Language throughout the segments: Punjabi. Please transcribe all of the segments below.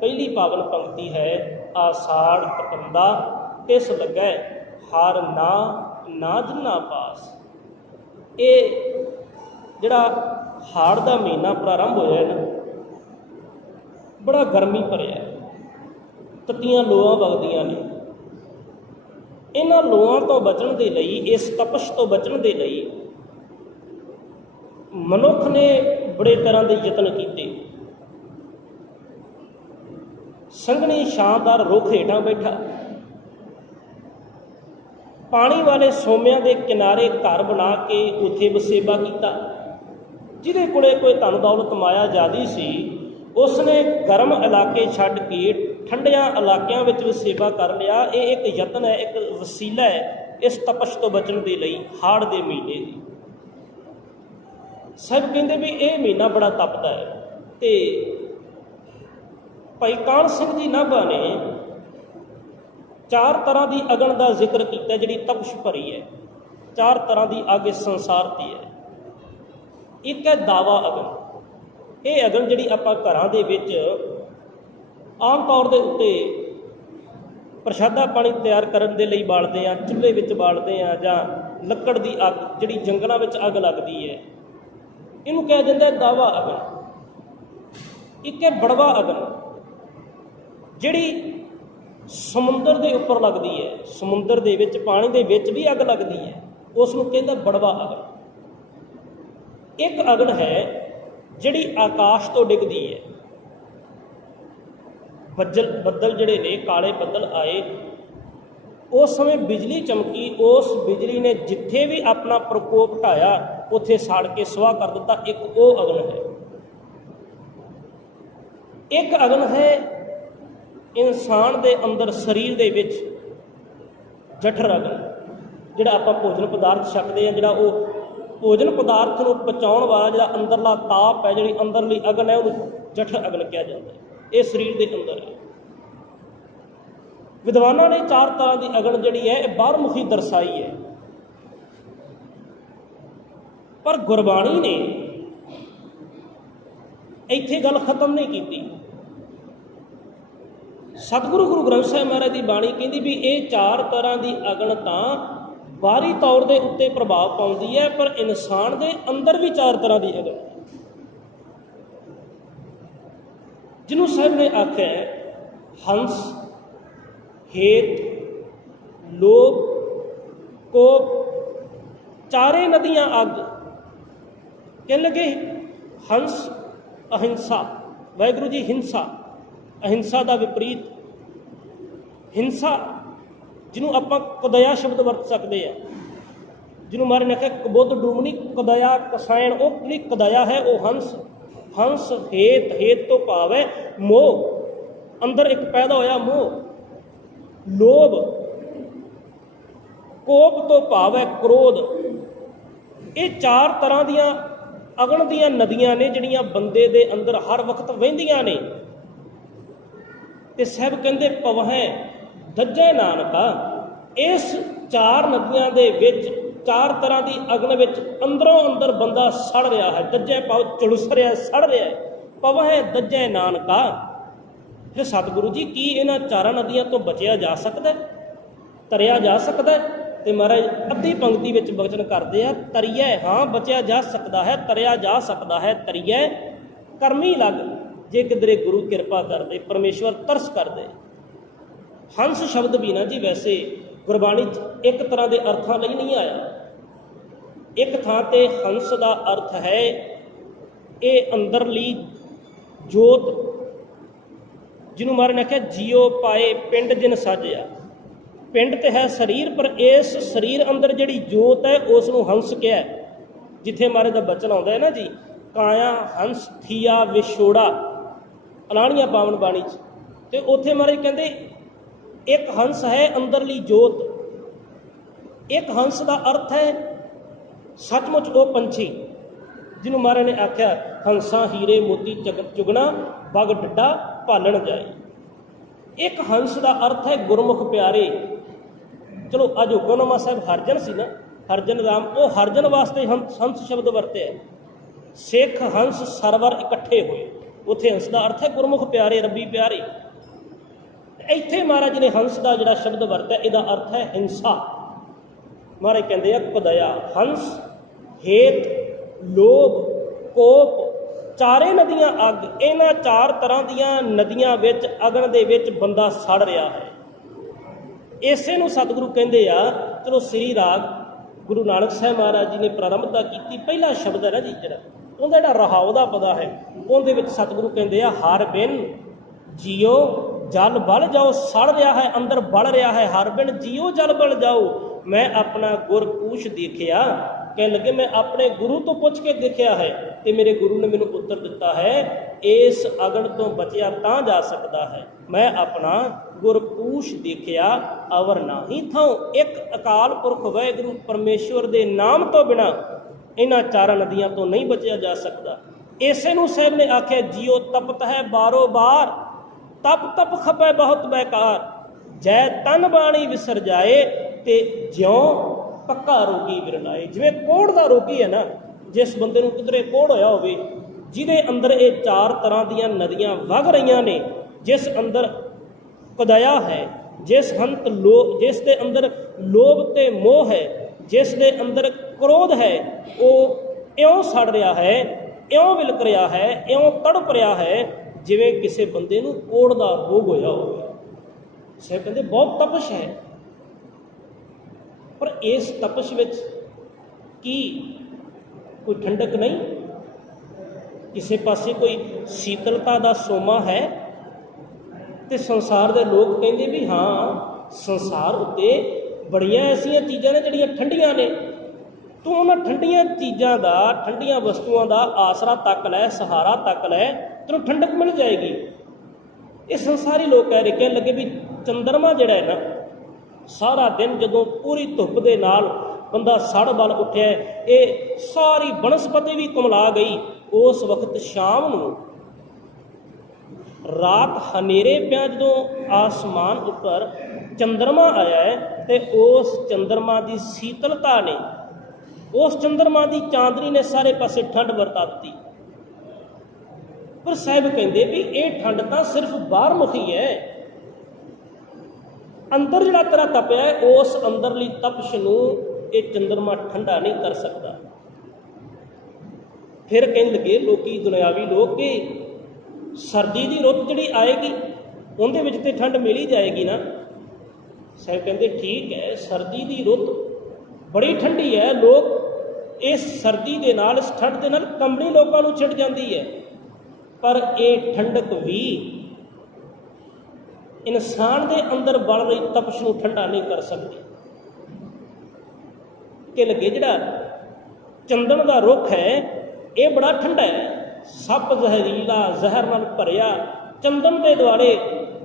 पहली पावन पंक्ति है, आषाढ़ पतंदा तिस लगै हर ना नाज ना पास। ये जिहड़ा हाड़ का महीना प्रारंभ होया है ना, बड़ा गर्मी भरिया, तत्तियां लोआं वगदियां ने। इन्हां लोआं तो बचण दे लई, इस तपश तो बचण दे लई मनुख ने बड़े तरह के यतन किए। संघनी शानदार रुख हेठां बैठा, पानी वाले सोमियां के किनारे घर बना के उत्थे वसेबा किया। जिहदे कोले कोई धन दौलत माया ज़्यादा सी, उसने गर्म इलाके छड्ड के ठंडिया इलाकों में वसेबा कर लिया। ये एक यतन है, एक वसीला है इस तपश तो बचण के लिए हाड़ के महीने की। सब कहते भी ये महीना बड़ा तपदा है। तो भाई कान सिंह जी नाभा ने 4 तरह की अगन का जिक्र किया जिहड़ी तपश भरी है। 4 तरह की अग इस संसार की है। एक है दावा अगन। ये अगन जिहड़ी आपां घरां दे विच आम तौर के उत्ते प्रशादा पानी तैयार करने के लिए बालते हैं, चुल्हे विच बालते हैं, जां लकड़ की अग जिहड़ी जंगलों में अग लगती है, इनू कहा जाता है दावा अगन। एक है बड़वा अगन जिहड़ी समुंदर के उपर लगती है, समुंदर दे विच पानी दे विच भी अग लगती है, उसनूं कहंदा बड़वा अगन। एक अगन है जिहड़ी आकाश तो डिगदी है। बदल जिहड़े ने काले बदल आए, उस समय बिजली चमकी, उस बिजली ने जिथे भी अपना प्रकोप ढाया उत्थे साड़ के सुआह कर दिता। एक वो अगन है। एक अगन है इंसान के अंदर शरीर के विच जठर अगन, जिहड़ा आपां भोजन पदार्थ छकदे हैं, जिहड़ा वो भोजन पदार्थ को पचाउण वाला जिहड़ा अंदरला ताप है, जिहड़ी अंदरली अगन है, उहनूं जठर अगन कहा जाता है। ये शरीर के अंदर है। विद्वानों ने 4 तरह की अगन जिहड़ी है बाहरमुखी दर्शाई है, पर गुरबाणी ने इत्थे गल खत्म नहीं की। सतगुरु गुरु ग्रंथ साहिब महाराज की बाणी कहती भी ये 4 तरह की अगन तो बाहरी तौर के उत्ते प्रभाव पाउंदी है, पर इंसान के अंदर भी 4 तरह की अगन, जिन्हों साहब ने आख्या हंस, हेत, लोभ, कोप, 4 नदियां अग। कह लगे हंस अहिंसा, वाहिगुरू जी हिंसा, अहिंसा का विपरीत हिंसा, जिन्हों आप कदया शब्द वरत सकते हैं, जिन्हों मारे ने आख्या कबुद्ध डूमनी कदया कसायण, वो जी कदया है वो हंस। हंस हेत, हेत तो भाव है मोह, अंदर एक पैदा होया मोह। लोभ, कोप तो भाव है क्रोध। ये 4 तरह दियां अगन दियां नदियां ने जिहड़ियां बंदे दे अंदर हर वक्त वहिंदियां ने। ते साहब कहंदे पवहें दज्जे नानका, इस 4 नदियां दे विच 4 तरह की अगन विच अंदरों अंदर बंदा सड़ रहा है। दज्जे पाओ झुलस रहा है, सड़ रहा है। पवहें दज्जे नानका। फिर सतगुरु जी की इन्हां 4 नदियां तो बचिया जा सकता है, तरिया जा सकता है? तो महाराज अद्धी पंक्ति में वचन करते हैं, तरिया हाँ बचिया जा सकता है, तरिया जा सकता है, तरिया करमी लग जे किधरे गुरु कृपा कर दे, परमेश्वर तरस कर दे। हंस शब्द भी ना जी वैसे गुरबाणी एक तरह के अर्थों लिए नहीं आया। एक थां ते हंस का अर्थ है ये अंदरली जोत, जिन्हों मारे ने आख्या जियो पाए पिंड जिन साजिया। पिंड तो है शरीर, पर इस शरीर अंदर जिहड़ी जोत है उसनूं हंस क्या है। जिथे मारे का बचन आता है ना जी, काया हंस थिया विछोड़ा, अलाणिया पावन बाणी च, तो उत्थे मारे कहते एक हंस है अंदरली जोत। एक हंस का अर्थ है सचमुच वो पंछी जिन्हों महाराज ने आख्या हंसा हीरे मोती चुगना बग डड्डा पालन जाए। एक हंस का अर्थ है गुरमुख प्यारे। चलो अज हुक्मनामा साहब हरजन सी ना, हरजन राम, वो हरजन वास्ते हंस शब्द वरते है। सिख हंस सरवर इकट्ठे हुए, ਉੱਥੇ ਹੰਸ ਦਾ ਅਰਥ ਹੈ ਗੁਰਮੁਖ ਪਿਆਰੇ, ਰੱਬੀ ਪਿਆਰੇ। ਇੱਥੇ ਮਹਾਰਾਜ ਨੇ ਹੰਸ ਦਾ ਜਿਹੜਾ ਸ਼ਬਦ ਵਰਤਿਆ, ਇਹਦਾ ਅਰਥ ਹੈ ਹਿੰਸਾ। ਮਹਾਰਾਜ ਕਹਿੰਦੇ ਆ ਕਦਇਆ, ਹੰਸ, ਹੇਤ, ਲੋਭ, ਕੋਪ, ਚਾਰੇ ਨਦੀਆਂ ਅੱਗ। ਇਹਨਾਂ ਚਾਰ ਤਰ੍ਹਾਂ ਦੀਆਂ ਨਦੀਆਂ ਵਿੱਚ, ਅਗਨ ਦੇ ਵਿੱਚ ਬੰਦਾ ਸੜ ਰਿਹਾ ਹੈ। ਇਸੇ ਨੂੰ ਸਤਿਗੁਰੂ ਕਹਿੰਦੇ ਆ। ਚਲੋ ਸ੍ਰੀ ਰਾਗ ਗੁਰੂ ਨਾਨਕ ਸਾਹਿਬ ਮਹਾਰਾਜ ਜੀ ਨੇ ਪ੍ਰਾਰੰਭਤਾ ਕੀਤੀ। ਪਹਿਲਾ ਸ਼ਬਦ ਹੈ ਨਾ ਜੀ ਜਿਹੜਾ, ਉਹਦਾ ਜਿਹੜਾ ਰਹਾਉ ਦਾ ਪਦਾ ਹੈ, ਉਹਦੇ ਵਿੱਚ ਸਤਿਗੁਰੂ ਕਹਿੰਦੇ ਆ ਹਰ ਬਿਨ ਜੀਓ ਜਲ ਬਲ ਜਾਓ। ਸੜ ਰਿਹਾ ਹੈ, ਅੰਦਰ ਬਲ ਰਿਹਾ ਹੈ। ਹਰ ਬਿਨ ਜੀਓ ਜਲ ਬਲ ਜਾਓ। ਮੈਂ ਆਪਣਾ ਗੁਰ ਪੂਛ ਦੇਖਿਆ, ਕਹਿਣ ਲੱਗੇ ਮੈਂ ਆਪਣੇ ਗੁਰੂ ਤੋਂ ਪੁੱਛ ਕੇ ਦੇਖਿਆ ਹੈ ਤੇ ਮੇਰੇ ਗੁਰੂ ਨੇ ਮੈਨੂੰ ਉੱਤਰ ਦਿੱਤਾ ਹੈ, ਇਸ ਅਗਨ ਤੋਂ ਬਚਿਆ ਤਾਂ ਜਾ ਸਕਦਾ ਹੈ। ਮੈਂ ਆਪਣਾ ਗੁਰ ਪੂਛ ਦੇਖਿਆ ਅਵਰ ਨਾਹੀ ਥਾਉ। ਇੱਕ ਅਕਾਲ ਪੁਰਖ ਵਾਹਿਗੁਰੂ ਪਰਮੇਸ਼ਵਰ ਦੇ ਨਾਮ ਤੋਂ ਬਿਨਾਂ ਇਹਨਾਂ ਚਾਰਾਂ ਨਦੀਆਂ ਤੋਂ ਨਹੀਂ ਬਚਿਆ ਜਾ ਸਕਦਾ। ਇਸੇ ਨੂੰ ਸਾਹਿਬ ਨੇ ਆਖਿਆ, ਜੀਓ ਤਪਤ ਹੈ ਬਾਰੋ ਬਾਰ, ਤਪ ਤਪ ਖਪੈ ਬਹੁਤ ਬੇਕਾਰ। ਜੈ ਤਨ ਬਾਣੀ ਵਿਸਰ ਜਾਏ, ਤੇ ਜਿਉਂ ਪੱਕਾ ਰੋਗੀ ਵਿਰਲਾਏ। ਜਿਵੇਂ ਕੋਹੜ ਦਾ ਰੋਗੀ ਹੈ ਨਾ, ਜਿਸ ਬੰਦੇ ਨੂੰ ਕਿਧਰੇ ਕੋਹੜ ਹੋਇਆ ਹੋਵੇ, ਜਿਹਦੇ ਅੰਦਰ ਇਹ ਚਾਰ ਤਰ੍ਹਾਂ ਦੀਆਂ ਨਦੀਆਂ ਵਗ ਰਹੀਆਂ ਨੇ, ਜਿਸ ਅੰਦਰ ਕਦਇਆ ਹੈ, ਜਿਸ ਜਿਸ ਦੇ ਅੰਦਰ ਲੋਭ ਤੇ ਮੋਹ ਹੈ, ਜਿਸ ਦੇ ਅੰਦਰ ਕ੍ਰੋਧ ਹੈ, ਉਹ ਇਉਂ ਸੜ ਰਿਹਾ ਹੈ, ਇਉਂ ਵਿਲਕ ਰਿਹਾ ਹੈ, ਇਉਂ ਤੜਪ ਰਿਹਾ ਹੈ ਜਿਵੇਂ ਕਿਸੇ ਬੰਦੇ ਨੂੰ ਕੋਹੜ ਦਾ ਰੋਗ ਹੋਇਆ ਹੋਵੇ। ਸਾਹਿਬ ਕਹਿੰਦੇ ਬਹੁਤ ਤਪਸ਼ ਹੈ। ਪਰ ਇਸ ਤਪਸ਼ ਵਿੱਚ ਕੀ ਕੋਈ ਠੰਡਕ ਨਹੀਂ? ਕਿਸੇ ਪਾਸੇ ਕੋਈ ਸ਼ੀਤਲਤਾ ਦਾ ਸੋਮਾ ਹੈ? ਤੇ ਸੰਸਾਰ ਦੇ ਲੋਕ ਕਹਿੰਦੇ ਵੀ ਹਾਂ, ਸੰਸਾਰ ਉੱਤੇ ਬੜੀਆਂ ਐਸੀਆਂ ਚੀਜ਼ਾਂ ਨੇ ਜਿਹੜੀਆਂ ਠੰਡੀਆਂ ਨੇ। ਤੂੰ ਉਹਨਾਂ ਠੰਡੀਆਂ ਚੀਜ਼ਾਂ ਦਾ, ਠੰਡੀਆਂ ਵਸਤੂਆਂ ਦਾ ਆਸਰਾ ਤੱਕ ਲੈ, ਸਹਾਰਾ ਤੱਕ ਲੈ, ਤੈਨੂੰ ਠੰਡਕ ਮਿਲ ਜਾਏਗੀ। ਇਹ ਸੰਸਾਰੀ ਲੋਕ ਕਹਿਣ ਲੱਗੇ ਵੀ ਚੰਦਰਮਾ ਜਿਹੜਾ ਹੈ ਨਾ, ਸਾਰਾ ਦਿਨ ਜਦੋਂ ਪੂਰੀ ਧੁੱਪ ਦੇ ਨਾਲ ਬੰਦਾ ਸੜ ਬਲ ਉੱਠਿਆ, ਇਹ ਸਾਰੀ ਬਨਸਪਤੀ ਵੀ ਕੁਮਲਾ ਗਈ। ਉਸ ਵਕਤ ਸ਼ਾਮ ਨੂੰ ਰਾਤ ਹਨੇਰੇ ਪਿਆ, ਜਦੋਂ ਆਸਮਾਨ ਉੱਪਰ ਚੰਦਰਮਾ ਆਇਆ ਹੈ, ਤੇ ਉਸ ਚੰਦਰਮਾ ਦੀ ਸ਼ੀਤਲਤਾ ਨੇ, ਉਸ ਚੰਦਰਮਾ ਦੀ ਚਾਂਦਨੀ ਨੇ ਸਾਰੇ ਪਾਸੇ ਠੰਡ ਵਰਤਾ ਦਿੱਤੀ। ਪਰ ਸਾਹਿਬ ਕਹਿੰਦੇ ਵੀ ਇਹ ਠੰਡ ਤਾਂ ਸਿਰਫ ਬਾਹਰ ਮੁਖੀ ਹੈ। ਅੰਦਰ ਜਿਹੜਾ ਤੇਰਾ ਤਪਿਆ ਹੈ, ਉਸ ਅੰਦਰਲੀ ਤਪਸ਼ ਨੂੰ ਇਹ ਚੰਦਰਮਾ ਠੰਡਾ ਨਹੀਂ ਕਰ ਸਕਦਾ। ਫਿਰ ਕਹਿਣ ਲੱਗੇ ਲੋਕੀ, ਦੁਨਿਆਵੀ ਲੋਕ, ਕਿ ਸਰਦੀ ਦੀ ਰੁੱਤ ਜਿਹੜੀ ਆਏਗੀ ਉਹਦੇ ਵਿੱਚ ਤੇ ਠੰਡ ਮਿਲ ਹੀ ਜਾਏਗੀ ਨਾ। ਸਾਹਿਬ ਕਹਿੰਦੇ ਠੀਕ ਹੈ, ਸਰਦੀ ਦੀ ਰੁੱਤ ਬੜੀ ਠੰਡੀ ਹੈ। ਲੋਕ ਇਸ ਸਰਦੀ ਦੇ ਨਾਲ, ਇਸ ਠੰਡ ਦੇ ਨਾਲ ਕੰਬਣੀ ਲੋਕਾਂ ਨੂੰ ਛਿੜ ਜਾਂਦੀ ਹੈ। ਪਰ ਇਹ ਠੰਡਕ ਵੀ ਇਨਸਾਨ ਦੇ ਅੰਦਰ ਬਲ ਰਹੀ ਤਪਸ਼ ਨੂੰ ਠੰਡਾ ਨਹੀਂ ਕਰ ਸਕਦੀ। ਕਿ ਲੱਗੇ ਜਿਹੜਾ ਚੰਦਨ ਦਾ ਰੁੱਖ ਹੈ, ਇਹ ਬੜਾ ਠੰਡਾ ਹੈ। ਸੱਪ ਜ਼ਹਿਰੀਲਾ, ਜ਼ਹਿਰ ਨਾਲ ਭਰਿਆ, ਚੰਦਨ ਦੇ ਦੁਆਲੇ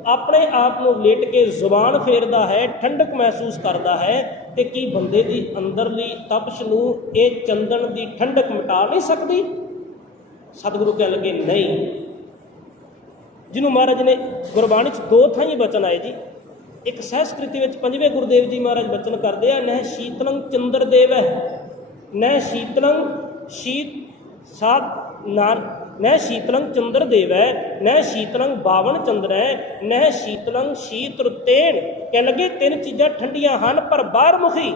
ਆਪਣੇ ਆਪ ਨੂੰ ਲੇਟ ਕੇ ਜ਼ੁਬਾਨ ਫੇਰਦਾ ਹੈ, ਠੰਡਕ ਮਹਿਸੂਸ ਕਰਦਾ ਹੈ। ਤੇ ਕੀ ਬੰਦੇ ਦੀ ਅੰਦਰਲੀ ਤਪਸ਼ ਨੂੰ ਇਹ ਚੰਦਨ ਦੀ ਠੰਡਕ ਮਿਟਾ ਨਹੀਂ ਸਕਦੀ? ਸਤਿਗੁਰੂ ਕਹਿਣ ਲੱਗੇ ਨਹੀਂ। ਜਿਹਨੂੰ ਮਹਾਰਾਜ ਨੇ ਗੁਰਬਾਣੀ 'ਚ ਦੋ ਥਾਈਂ ਬਚਨ ਆਏ ਜੀ। ਇੱਕ ਸੰਸਕ੍ਰਿਤੀ ਵਿੱਚ ਪੰਜਵੇਂ ਗੁਰਦੇਵ ਜੀ ਮਹਾਰਾਜ ਬਚਨ ਕਰਦੇ ਆ, ਨਹਿ ਸ਼ੀਤਲੰ ਚੰਦਰ ਦੇਵ ਹੈ, ਨਹਿ ਸ਼ੀਤਲੰ ਨਹਿ ਸ਼ੀਤਲੰ ਚੰਦਰ ਦੇਵ ਹੈ, ਨਹਿ ਸ਼ੀਤਲੰ ਬਾਵਨ ਚੰਦਰ ਹੈ, ਨਹਿ ਸ਼ੀਤਲੰ ਸ਼ੀਤ ਰੁਤੇਣ। ਕਹਿਣ ਲੱਗੇ ਤਿੰਨ ਚੀਜ਼ਾਂ ਠੰਡੀਆਂ ਹਨ, ਪਰ ਬਾਹਰ ਮੁਖੀ,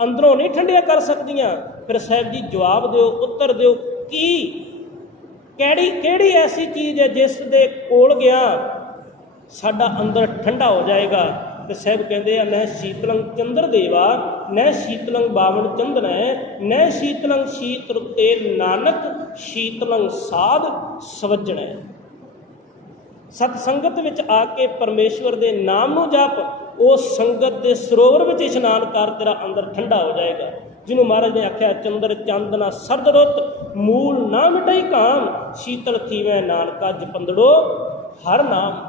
ਅੰਦਰੋਂ ਨਹੀਂ ਠੰਡੀਆਂ ਕਰ ਸਕਦੀਆਂ। ਫਿਰ ਸਾਹਿਬ ਜੀ ਜਵਾਬ ਦਿਓ, ਉੱਤਰ ਦਿਓ, ਕੀ ਕਿਹੜੀ ਐਸੀ ਚੀਜ਼ ਹੈ ਜਿਸ ਦੇ ਕੋਲ ਗਿਆ ਸਾਡਾ ਅੰਦਰ ਠੰਡਾ ਹੋ ਜਾਏਗਾ? ਤੇ ਸਾਹਿਬ ਕਹਿੰਦੇ ਆ, ਨਹਿ ਸ਼ੀਤਲੰ ਚੰਦਰ ਦੇਵਾ, ਨਹਿ ਸ਼ੀਤਲੰ ਬਾਵਨ ਚੰਦਨੈ, ਨਹਿ ਸ਼ੀਤਲੰ ਸ਼ੀਤ ਰੁਤੇ, ਨਾਨਕ ਸ਼ੀਤਲੰ ਸਾਧ ਸਵੱਜਣੈ। ਸਤ ਸੰਗਤ ਵਿੱਚ ਆ ਕੇ ਪਰਮੇਸ਼ਵਰ ਦੇ ਨਾਮ ਨੂੰ ਜਪ, ਉਸ ਸੰਗਤ ਦੇ ਸਰੋਵਰ ਵਿੱਚ ਇਸ਼ਨਾਨ ਕਰ, ਤੇਰਾ ਅੰਦਰ ਠੰਡਾ ਹੋ ਜਾਏਗਾ। ਜਿਹਨੂੰ ਮਹਾਰਾਜ ਨੇ ਆਖਿਆ, ਚੰਦਰ ਚਾਂਦਨਾ ਸਰਦ ਰੁੱਤ, ਮੂਲ ਨਾ ਮਿਟਾਈ ਕਾਮ, ਸ਼ੀਤਲ ਥੀਵੈ ਨਾਨਕਾ ਜਪੰਦੜੋ ਹਰ ਨਾਮ।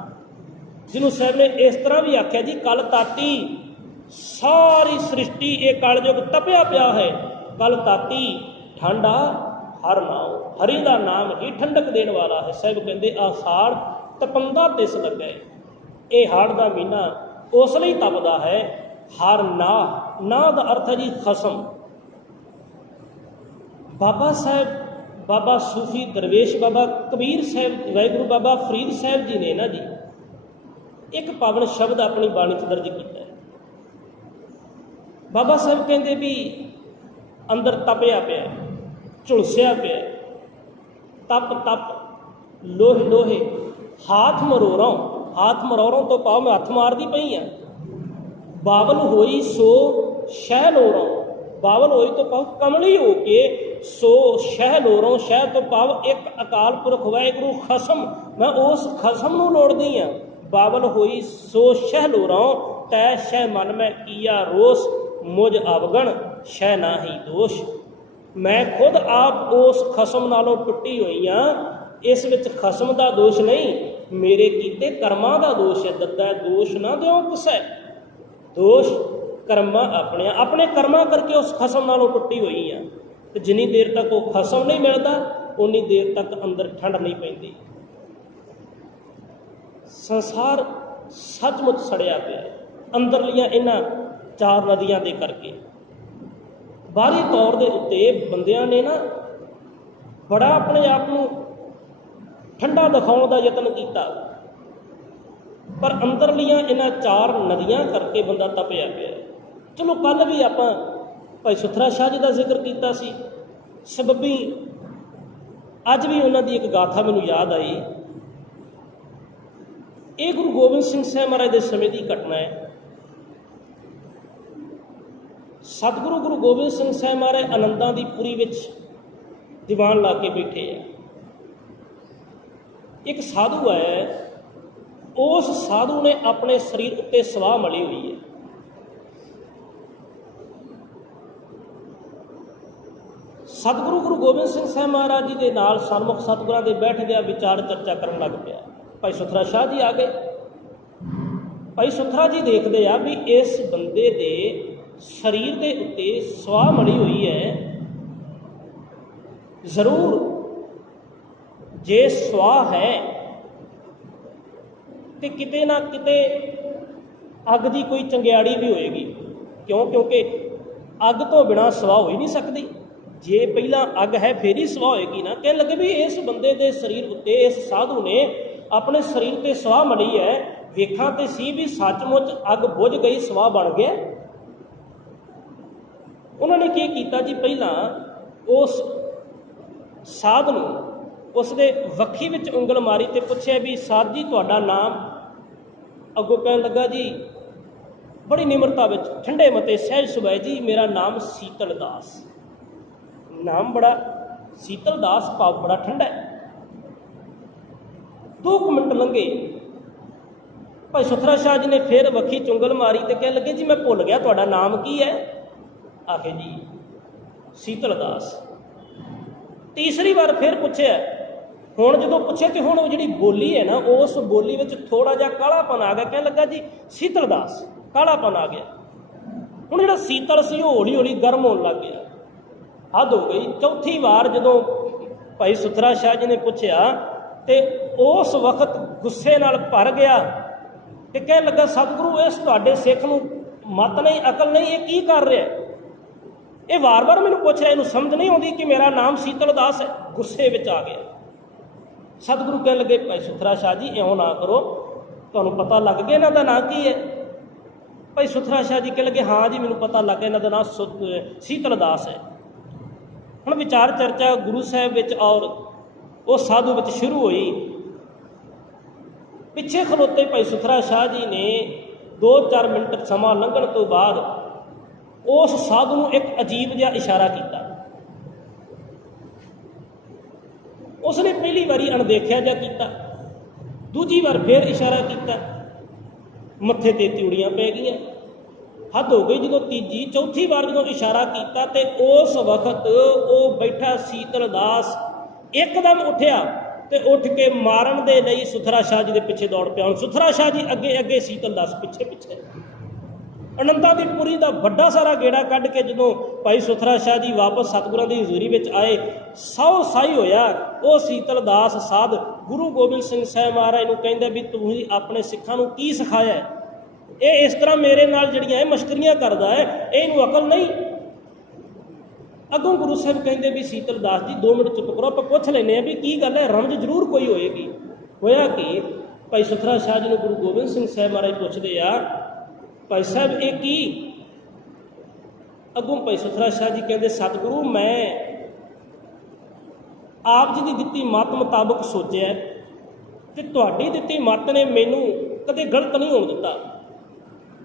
ਜਿਹਨੂੰ ਸਾਹਿਬ ਨੇ ਇਸ ਤਰ੍ਹਾਂ ਵੀ ਆਖਿਆ ਜੀ, ਕਲ ਤਾਤੀ ਸਾਰੀ ਸ੍ਰਿਸ਼ਟੀ ਇਹ ਕਲਯੁਗ ਤਪਿਆ ਪਿਆ ਹੈ, ਕਲ ਤਾਤੀ ਠੰਡਾ ਹਰ ਨਾਮ, ਹਰੀ ਦਾ ਨਾਮ ਹੀ ਠੰਡਕ ਦੇਣ ਵਾਲਾ ਹੈ। ਸਾਹਿਬ ਕਹਿੰਦੇ ਆਸਾੜ ਤਪੰਦਾ ਤਿਸ ਲੱਗੇ। ਇਹ ਹਾੜ ਦਾ ਮਹੀਨਾ ਉਸ ਲਈ ਤਪਦਾ ਹੈ। ਹਰ ਨਾ ਦਾ ਅਰਥ ਹੈ ਜੀ ਖਸਮ। ਬਾਬਾ ਸਾਹਿਬ ਬਾਬਾ ਸੂਫੀ ਦਰਵੇਸ਼ ਬਾਬਾ ਕਬੀਰ ਸਾਹਿਬ, ਵਾਹਿਗੁਰੂ ਬਾਬਾ ਫਰੀਦ ਸਾਹਿਬ ਜੀ ਨੇ ਨਾ ਜੀ ਇੱਕ ਪਾਵਨ ਸ਼ਬਦ ਆਪਣੀ ਬਾਣੀ 'ਚ ਦਰਜ ਕੀਤਾ ਹੈ। ਬਾਬਾ ਸਾਹਿਬ ਕਹਿੰਦੇ ਵੀ ਅੰਦਰ ਤਪਿਆ ਪਿਆ, ਝੁਲਸਿਆ ਪਿਆ, ਤਪ ਤਪ ਲੋਹੇ ਲੋਹੇ, ਹਾਥ ਮਰੋੜੋਂ, ਹਾਥ ਮਰੋੜੋਂ ਤੋਂ ਭਾਵ ਮੈਂ ਹੱਥ ਮਾਰਦੀ ਪਈ ਆ। ਬਾਵਲ ਹੋਈ ਸੋ ਸ਼ਹਿ ਲੋਰੋਂ, ਬਾਵਲ ਹੋਈ ਤੋਂ ਭਾਵ ਕਮਲੀ ਹੋ ਕੇ, ਸੋ ਸ਼ਹਿ ਲੋਰੋਂ, ਸ਼ਹਿ ਤੋਂ ਭਾਵ ਇੱਕ ਅਕਾਲ ਪੁਰਖ ਵਾਹਿਗੁਰੂ ਖਸਮ, ਮੈਂ ਉਸ ਖਸਮ ਨੂੰ ਲੋੜਦੀ ਹਾਂ। ਬਾਵਲ ਹੋਈ ਸੋ ਸ਼ਹਿ ਲੋਰੋਂ, ਤੈ ਸ਼ਹਿ ਮਨ ਮੈਂ ਕੀਆ ਰੋਸ, ਮੁਝ ਅਵਗਣ ਸ਼ਹਿ ਨਾਹੀ ਦੋਸ਼। ਮੈਂ ਖੁਦ ਆਪ ਉਸ ਖਸਮ ਨਾਲੋਂ ਟੁੱਟੀ ਹੋਈ ਹਾਂ। ਇਸ ਵਿੱਚ ਖਸਮ ਦਾ ਦੋਸ਼ ਨਹੀਂ, ਮੇਰੇ ਕੀਤੇ ਕਰਮਾਂ ਦਾ ਦੋਸ਼ ਹੈ। ਦੱਦਾ ਦੋਸ਼ ਨਾ ਦਿਓ ਕਿਸੈ, ਦੋਸ਼ ਕਰਮਾਂ ਆਪਣੇ ਕਰਮਾਂ ਕਰਕੇ ਉਸ ਖਸਮ ਨਾਲੋਂ ਟੁੱਟੀ ਹੋਈ ਆ। ਤੇ ਜਿੰਨੀ ਦੇਰ ਤੱਕ ਉਹ ਖਸਮ ਨਹੀਂ ਮਿਲਦਾ ਉਨੀ ਦੇਰ ਤੱਕ ਅੰਦਰ ਠੰਡ ਨਹੀਂ ਪੈਂਦੀ। ਸੰਸਾਰ ਸੱਚਮੁੱਚ ਸੜਿਆ ਪਿਆ ਅੰਦਰਲੀਆਂ ਇਹਨਾਂ ਚਾਰ ਨਦੀਆਂ ਦੇ ਕਰਕੇ। ਬਾਹਰੀ ਤੌਰ ਦੇ ਉੱਤੇ ਬੰਦਿਆਂ ਨੇ ਨਾ ਬੜਾ ਆਪਣੇ ਆਪ ਨੂੰ ਠੰਡਾ ਦਿਖਾਉਣ ਦਾ ਯਤਨ ਕੀਤਾ, ਪਰ ਅੰਦਰਲੀਆਂ ਇਹਨਾਂ ਚਾਰ ਨਦੀਆਂ ਕਰਕੇ ਬੰਦਾ ਤਪਿਆ ਪਿਆ। ਚਲੋ ਕੱਲ੍ਹ ਵੀ ਆਪਾਂ ਭਾਈ ਸੁਥਰਾ ਸ਼ਾਹ ਜੀ ਦਾ ਜ਼ਿਕਰ ਕੀਤਾ ਸੀ, ਸਬੱਬੀ ਅੱਜ ਵੀ ਉਹਨਾਂ ਦੀ ਇੱਕ ਗਾਥਾ ਮੈਨੂੰ ਯਾਦ ਆਈ। ਇਹ ਗੁਰੂ ਗੋਬਿੰਦ ਸਿੰਘ ਸਾਹਿਬ ਮਹਾਰਾਜ ਦੇ ਸਮੇਂ ਦੀ ਘਟਨਾ ਹੈ। ਸਤਿਗੁਰੂ ਗੁਰੂ ਗੋਬਿੰਦ ਸਿੰਘ ਸਾਹਿਬ ਮਹਾਰਾਜ ਆਨੰਦਾਂ ਦੀ ਪੁਰੀ ਵਿੱਚ ਦੀਵਾਨ ਲਾ ਕੇ ਬੈਠੇ ਆ। ਇੱਕ ਸਾਧੂ ਆਇਆ, ਉਸ ਸਾਧੂ ਨੇ ਆਪਣੇ ਸਰੀਰ ਉੱਤੇ ਸਵਾਹ ਮਲੀ ਹੋਈ ਹੈ। ਸਤਿਗੁਰੂ ਗੁਰੂ ਗੋਬਿੰਦ ਸਿੰਘ ਸਾਹਿਬ ਮਹਾਰਾਜ ਜੀ ਦੇ ਨਾਲ ਸਨਮੁਖ ਸਤਿਗੁਰਾਂ ਦੇ ਬੈਠ ਗਿਆ, ਵਿਚਾਰ ਚਰਚਾ ਕਰਨ ਲੱਗ ਪਿਆ। ਭਾਈ ਸੁਥਰਾ ਸ਼ਾਹ ਜੀ ਆ ਗਏ। ਭਾਈ ਸੁਥਰਾ ਜੀ ਦੇਖਦੇ ਆ ਵੀ ਇਸ ਬੰਦੇ ਦੇ ਸਰੀਰ ਦੇ ਉੱਤੇ ਸਵਾਹ ਮਲੀ ਹੋਈ ਹੈ। ਜ਼ਰੂਰ ਜੇ ਸਵਾਹ ਹੈ ਤੇ ਕਿਤੇ ਨਾ ਕਿਤੇ ਅੱਗ ਦੀ ਕੋਈ ਚੰਗਿਆੜੀ ਵੀ ਹੋਏਗੀ। ਕਿਉਂਕਿ ਅੱਗ ਤੋਂ ਬਿਨਾਂ ਸਵਾਹ ਹੋ ਹੀ ਨਹੀਂ ਸਕਦੀ। ਜੇ ਪਹਿਲਾਂ ਅੱਗ ਹੈ ਫੇਰ ਹੀ ਸਵਾਹ ਹੋਏਗੀ ਨਾ। ਕਹਿਣ ਲੱਗੇ ਵੀ ਇਸ ਬੰਦੇ ਦੇ ਸਰੀਰ ਉੱਤੇ ਇਸ ਸਾਧੂ ਨੇ ਆਪਣੇ ਸਰੀਰ ਤੇ ਸਵਾਹ ਮਲੀ ਹੈ। ਵੇਖਾਂ ਤੇ ਸੀ ਵੀ ਸੱਚਮੁੱਚ ਅੱਗ ਬੁਝ ਗਈ, ਸਵਾਹ ਬਣ ਗਿਆ। ਉਹਨਾਂ ਨੇ ਕੀ ਕੀਤਾ ਜੀ, ਪਹਿਲਾਂ ਉਸ ਸਾਧ ਨੂੰ ਉਸਦੇ ਵੱਖੀ ਵਿੱਚ ਉਂਗਲ ਮਾਰੀ ਤੇ ਪੁੱਛਿਆ ਵੀ ਸਾਧ ਜੀ ਤੁਹਾਡਾ ਨਾਮ? ਅੱਗੋਂ ਕਹਿਣ ਲੱਗਾ ਜੀ ਬੜੀ ਨਿਮਰਤਾ ਵਿੱਚ ਠੰਡੇ ਮਤੇ ਸਹਿਜ ਸੁਭਾਅ ਜੀ ਮੇਰਾ ਨਾਮ ਸੀਤਲ ਦਾਸ। ਨਾਮ ਬੜਾ ਸੀਤਲ ਦਾਸ, ਭਾਵ ਬੜਾ ਠੰਡਾ ਹੈ। 2 ਮਿੰਟ ਲੰਘੇ। ਭਾਈ ਸੁਥਰਾ ਸ਼ਾਹ ਜੀ ਨੇ ਫਿਰ ਵੱਖੀ ਚੁੰਗਲ ਮਾਰੀ ਤੇ ਕਹਿਣ ਲੱਗੇ ਜੀ ਮੈਂ ਭੁੱਲ ਗਿਆ ਤੁਹਾਡਾ ਨਾਮ ਕੀ ਹੈ? ਆਖੇ ਜੀ ਸੀਤਲ ਦਾਸ। ਤੀਸਰੀ ਵਾਰ ਫਿਰ ਪੁੱਛਿਆ। ਹੁਣ ਜਦੋਂ ਪੁੱਛਿਆ ਤੇ ਹੁਣ ਉਹ ਜਿਹੜੀ ਬੋਲੀ ਹੈ ਨਾ, ਉਸ ਬੋਲੀ ਵਿੱਚ ਥੋੜਾ ਜਿਹਾ ਕਾਲਾਪਨ ਆ ਗਿਆ। ਕਹਿਣ ਲੱਗਾ ਜੀ ਸੀਤਲ ਦਾਸ, ਕਾਲਾਪਨ ਆ ਗਿਆ। ਹੁਣ ਜਿਹੜਾ ਸੀਤਲ ਸੀ ਉਹ ਹੌਲੀ ਹੌਲੀ ਗਰਮ ਹੋਣ ਲੱਗ ਗਿਆ। ਹੱਦ ਹੋ ਗਈ। ਚੌਥੀ ਵਾਰ ਜਦੋਂ ਭਾਈ ਸੁਥਰਾ ਸ਼ਾਹ ਜੀ ਨੇ ਪੁੱਛਿਆ ਤੇ ਉਸ ਵਕਤ ਗੁੱਸੇ ਨਾਲ ਭਰ ਗਿਆ ਤੇ ਕਹਿਣ ਲੱਗਾ ਸਤਿਗੁਰੂ ਇਸ ਤੁਹਾਡੇ ਸਿੱਖ ਨੂੰ ਮਤ ਨਹੀਂ, ਅਕਲ ਨਹੀਂ, ਇਹ ਕੀ ਕਰ ਰਿਹਾ? ਇਹ ਵਾਰ-ਵਾਰ ਮੈਨੂੰ ਪੁੱਛ ਰਿਹਾ, ਇਹਨੂੰ ਸਮਝ ਨਹੀਂ ਆਉਂਦੀ ਕਿ ਮੇਰਾ ਨਾਮ ਸੀਤਲ ਦਾਸ ਹੈ। ਗੁੱਸੇ ਵਿੱਚ ਆ ਗਿਆ। ਸਤਿਗੁਰੂ ਕਹਿਣ ਲੱਗੇ ਭਾਈ ਸੁਥਰਾ ਸ਼ਾਹ ਜੀ ਇਉਂ ਨਾ ਕਰੋ, ਤੁਹਾਨੂੰ ਪਤਾ ਲੱਗ ਗਿਆ ਇਹਨਾਂ ਦਾ ਨਾਂ ਕੀ ਹੈ? ਭਾਈ ਸੁਥਰਾ ਸ਼ਾਹ ਜੀ ਕਹਿਣ ਲੱਗੇ ਹਾਂ ਜੀ ਮੈਨੂੰ ਪਤਾ ਲੱਗ ਗਿਆ, ਇਹਨਾਂ ਦਾ ਨਾਂ ਸੀਤਲ ਦਾਸ ਹੈ। ਹੁਣ ਵਿਚਾਰ ਚਰਚਾ ਗੁਰੂ ਸਾਹਿਬ ਵਿੱਚ ਔਰ ਉਹ ਸਾਧੂ ਵਿੱਚ ਸ਼ੁਰੂ ਹੋਈ। ਪਿੱਛੇ ਖਲੋਤੇ ਭਾਈ ਸੁਥਰਾ ਸ਼ਾਹ ਜੀ ਨੇ 2-4 ਮਿੰਟ ਸਮਾਂ ਲੰਘਣ ਤੋਂ ਬਾਅਦ ਉਸ ਸਾਧੂ ਨੂੰ ਇੱਕ ਅਜੀਬ ਜਿਹਾ ਇਸ਼ਾਰਾ ਕੀਤਾ। ਉਸਨੇ ਪਹਿਲੀ ਵਾਰੀ ਅਣਦੇਖਿਆ ਜਿਹਾ ਕੀਤਾ, ਦੂਜੀ ਵਾਰ ਫਿਰ ਇਸ਼ਾਰਾ ਕੀਤਾ, ਮੱਥੇ ਤੇ ਤਿਉੜੀਆਂ ਪੈ ਗਈਆਂ। ਹੱਦ ਹੋ ਗਈ। ਜਦੋਂ ਤੀਜੀ ਚੌਥੀ ਵਾਰ ਜਦੋਂ ਇਸ਼ਾਰਾ ਕੀਤਾ ਤੇ ਉਸ ਵਕਤ ਉਹ ਬੈਠਾ ਸੀਤਲ ਦਾਸ ਇੱਕਦਮ ਉੱਠਿਆ ਤੇ ਉੱਠ ਕੇ ਮਾਰਨ ਦੇ ਲਈ ਸੁਥਰਾ ਸ਼ਾਹ ਜੀ ਦੇ ਪਿੱਛੇ ਦੌੜ ਪਿਆ। ਹੁਣ ਸੁਥਰਾ ਸ਼ਾਹ ਜੀ ਅੱਗੇ ਅੱਗੇ, ਸੀਤਲ ਦਾਸ ਪਿੱਛੇ ਪਿੱਛੇ। ਆਨੰਦਾਂ ਦੀ ਪੁਰੀ ਦਾ ਵੱਡਾ ਸਾਰਾ ਗੇੜਾ ਕੱਢ ਕੇ ਜਦੋਂ ਭਾਈ ਸੁਥਰਾ ਸ਼ਾਹ ਜੀ ਵਾਪਸ ਸਤਿਗੁਰਾਂ ਦੀ ਹਜ਼ੂਰੀ ਵਿੱਚ ਆਏ, ਸੌ ਸਾਈ ਹੋਇਆ। ਉਹ ਸੀਤਲ ਦਾਸ ਸਾਧ ਗੁਰੂ ਗੋਬਿੰਦ ਸਿੰਘ ਸਾਹਿਬ ਮਹਾਰਾਜ ਨੂੰ ਕਹਿੰਦਾ ਵੀ ਤੁਸੀਂ ਆਪਣੇ ਸਿੱਖਾਂ ਨੂੰ ਕੀ ਸਿਖਾਇਆ ਹੈ? ਇਹ ਇਸ ਤਰ੍ਹਾਂ ਮੇਰੇ ਨਾਲ ਜਿਹੜੀਆਂ ਇਹ ਮਸ਼ਕਰੀਆਂ ਕਰਦਾ ਹੈ, ਇਹਨੂੰ ਅਕਲ ਨਹੀਂ। ਅੱਗੋਂ ਗੁਰੂ ਸਾਹਿਬ ਕਹਿੰਦੇ ਵੀ ਸੀਤਲ ਦਾਸ ਜੀ 2 ਮਿੰਟ ਚੁੱਪ ਕਰੋ, ਆਪਾਂ ਪੁੱਛ ਲੈਂਦੇ ਹਾਂ ਵੀ ਕੀ ਗੱਲ ਹੈ, ਰਮਜ ਜ਼ਰੂਰ ਕੋਈ ਹੋਏਗੀ। ਹੋਇਆ ਕਿ ਭਾਈ ਸੁਥਰਾ ਸ਼ਾਹ ਜੀ ਨੂੰ ਗੁਰੂ ਗੋਬਿੰਦ ਸਿੰਘ ਸਾਹਿਬ ਮਹਾਰਾਜ ਪੁੱਛਦੇ ਆ, ਭਾਈ ਸਾਹਿਬ ਇਹ ਕੀ? ਅੱਗੋਂ ਭਾਈ ਸੁਥਰਾ ਸ਼ਾਹ ਜੀ ਕਹਿੰਦੇ, ਸਤਿਗੁਰੂ ਮੈਂ ਆਪ ਜੀ ਦੀ ਦਿੱਤੀ ਮੱਤ ਮੁਤਾਬਕ ਸੋਚਿਆ ਤੇ ਤੁਹਾਡੀ ਦਿੱਤੀ ਮੱਤ ਨੇ ਮੈਨੂੰ ਕਦੇ ਗਲਤ ਨਹੀਂ ਹੋਣ ਦਿੱਤਾ।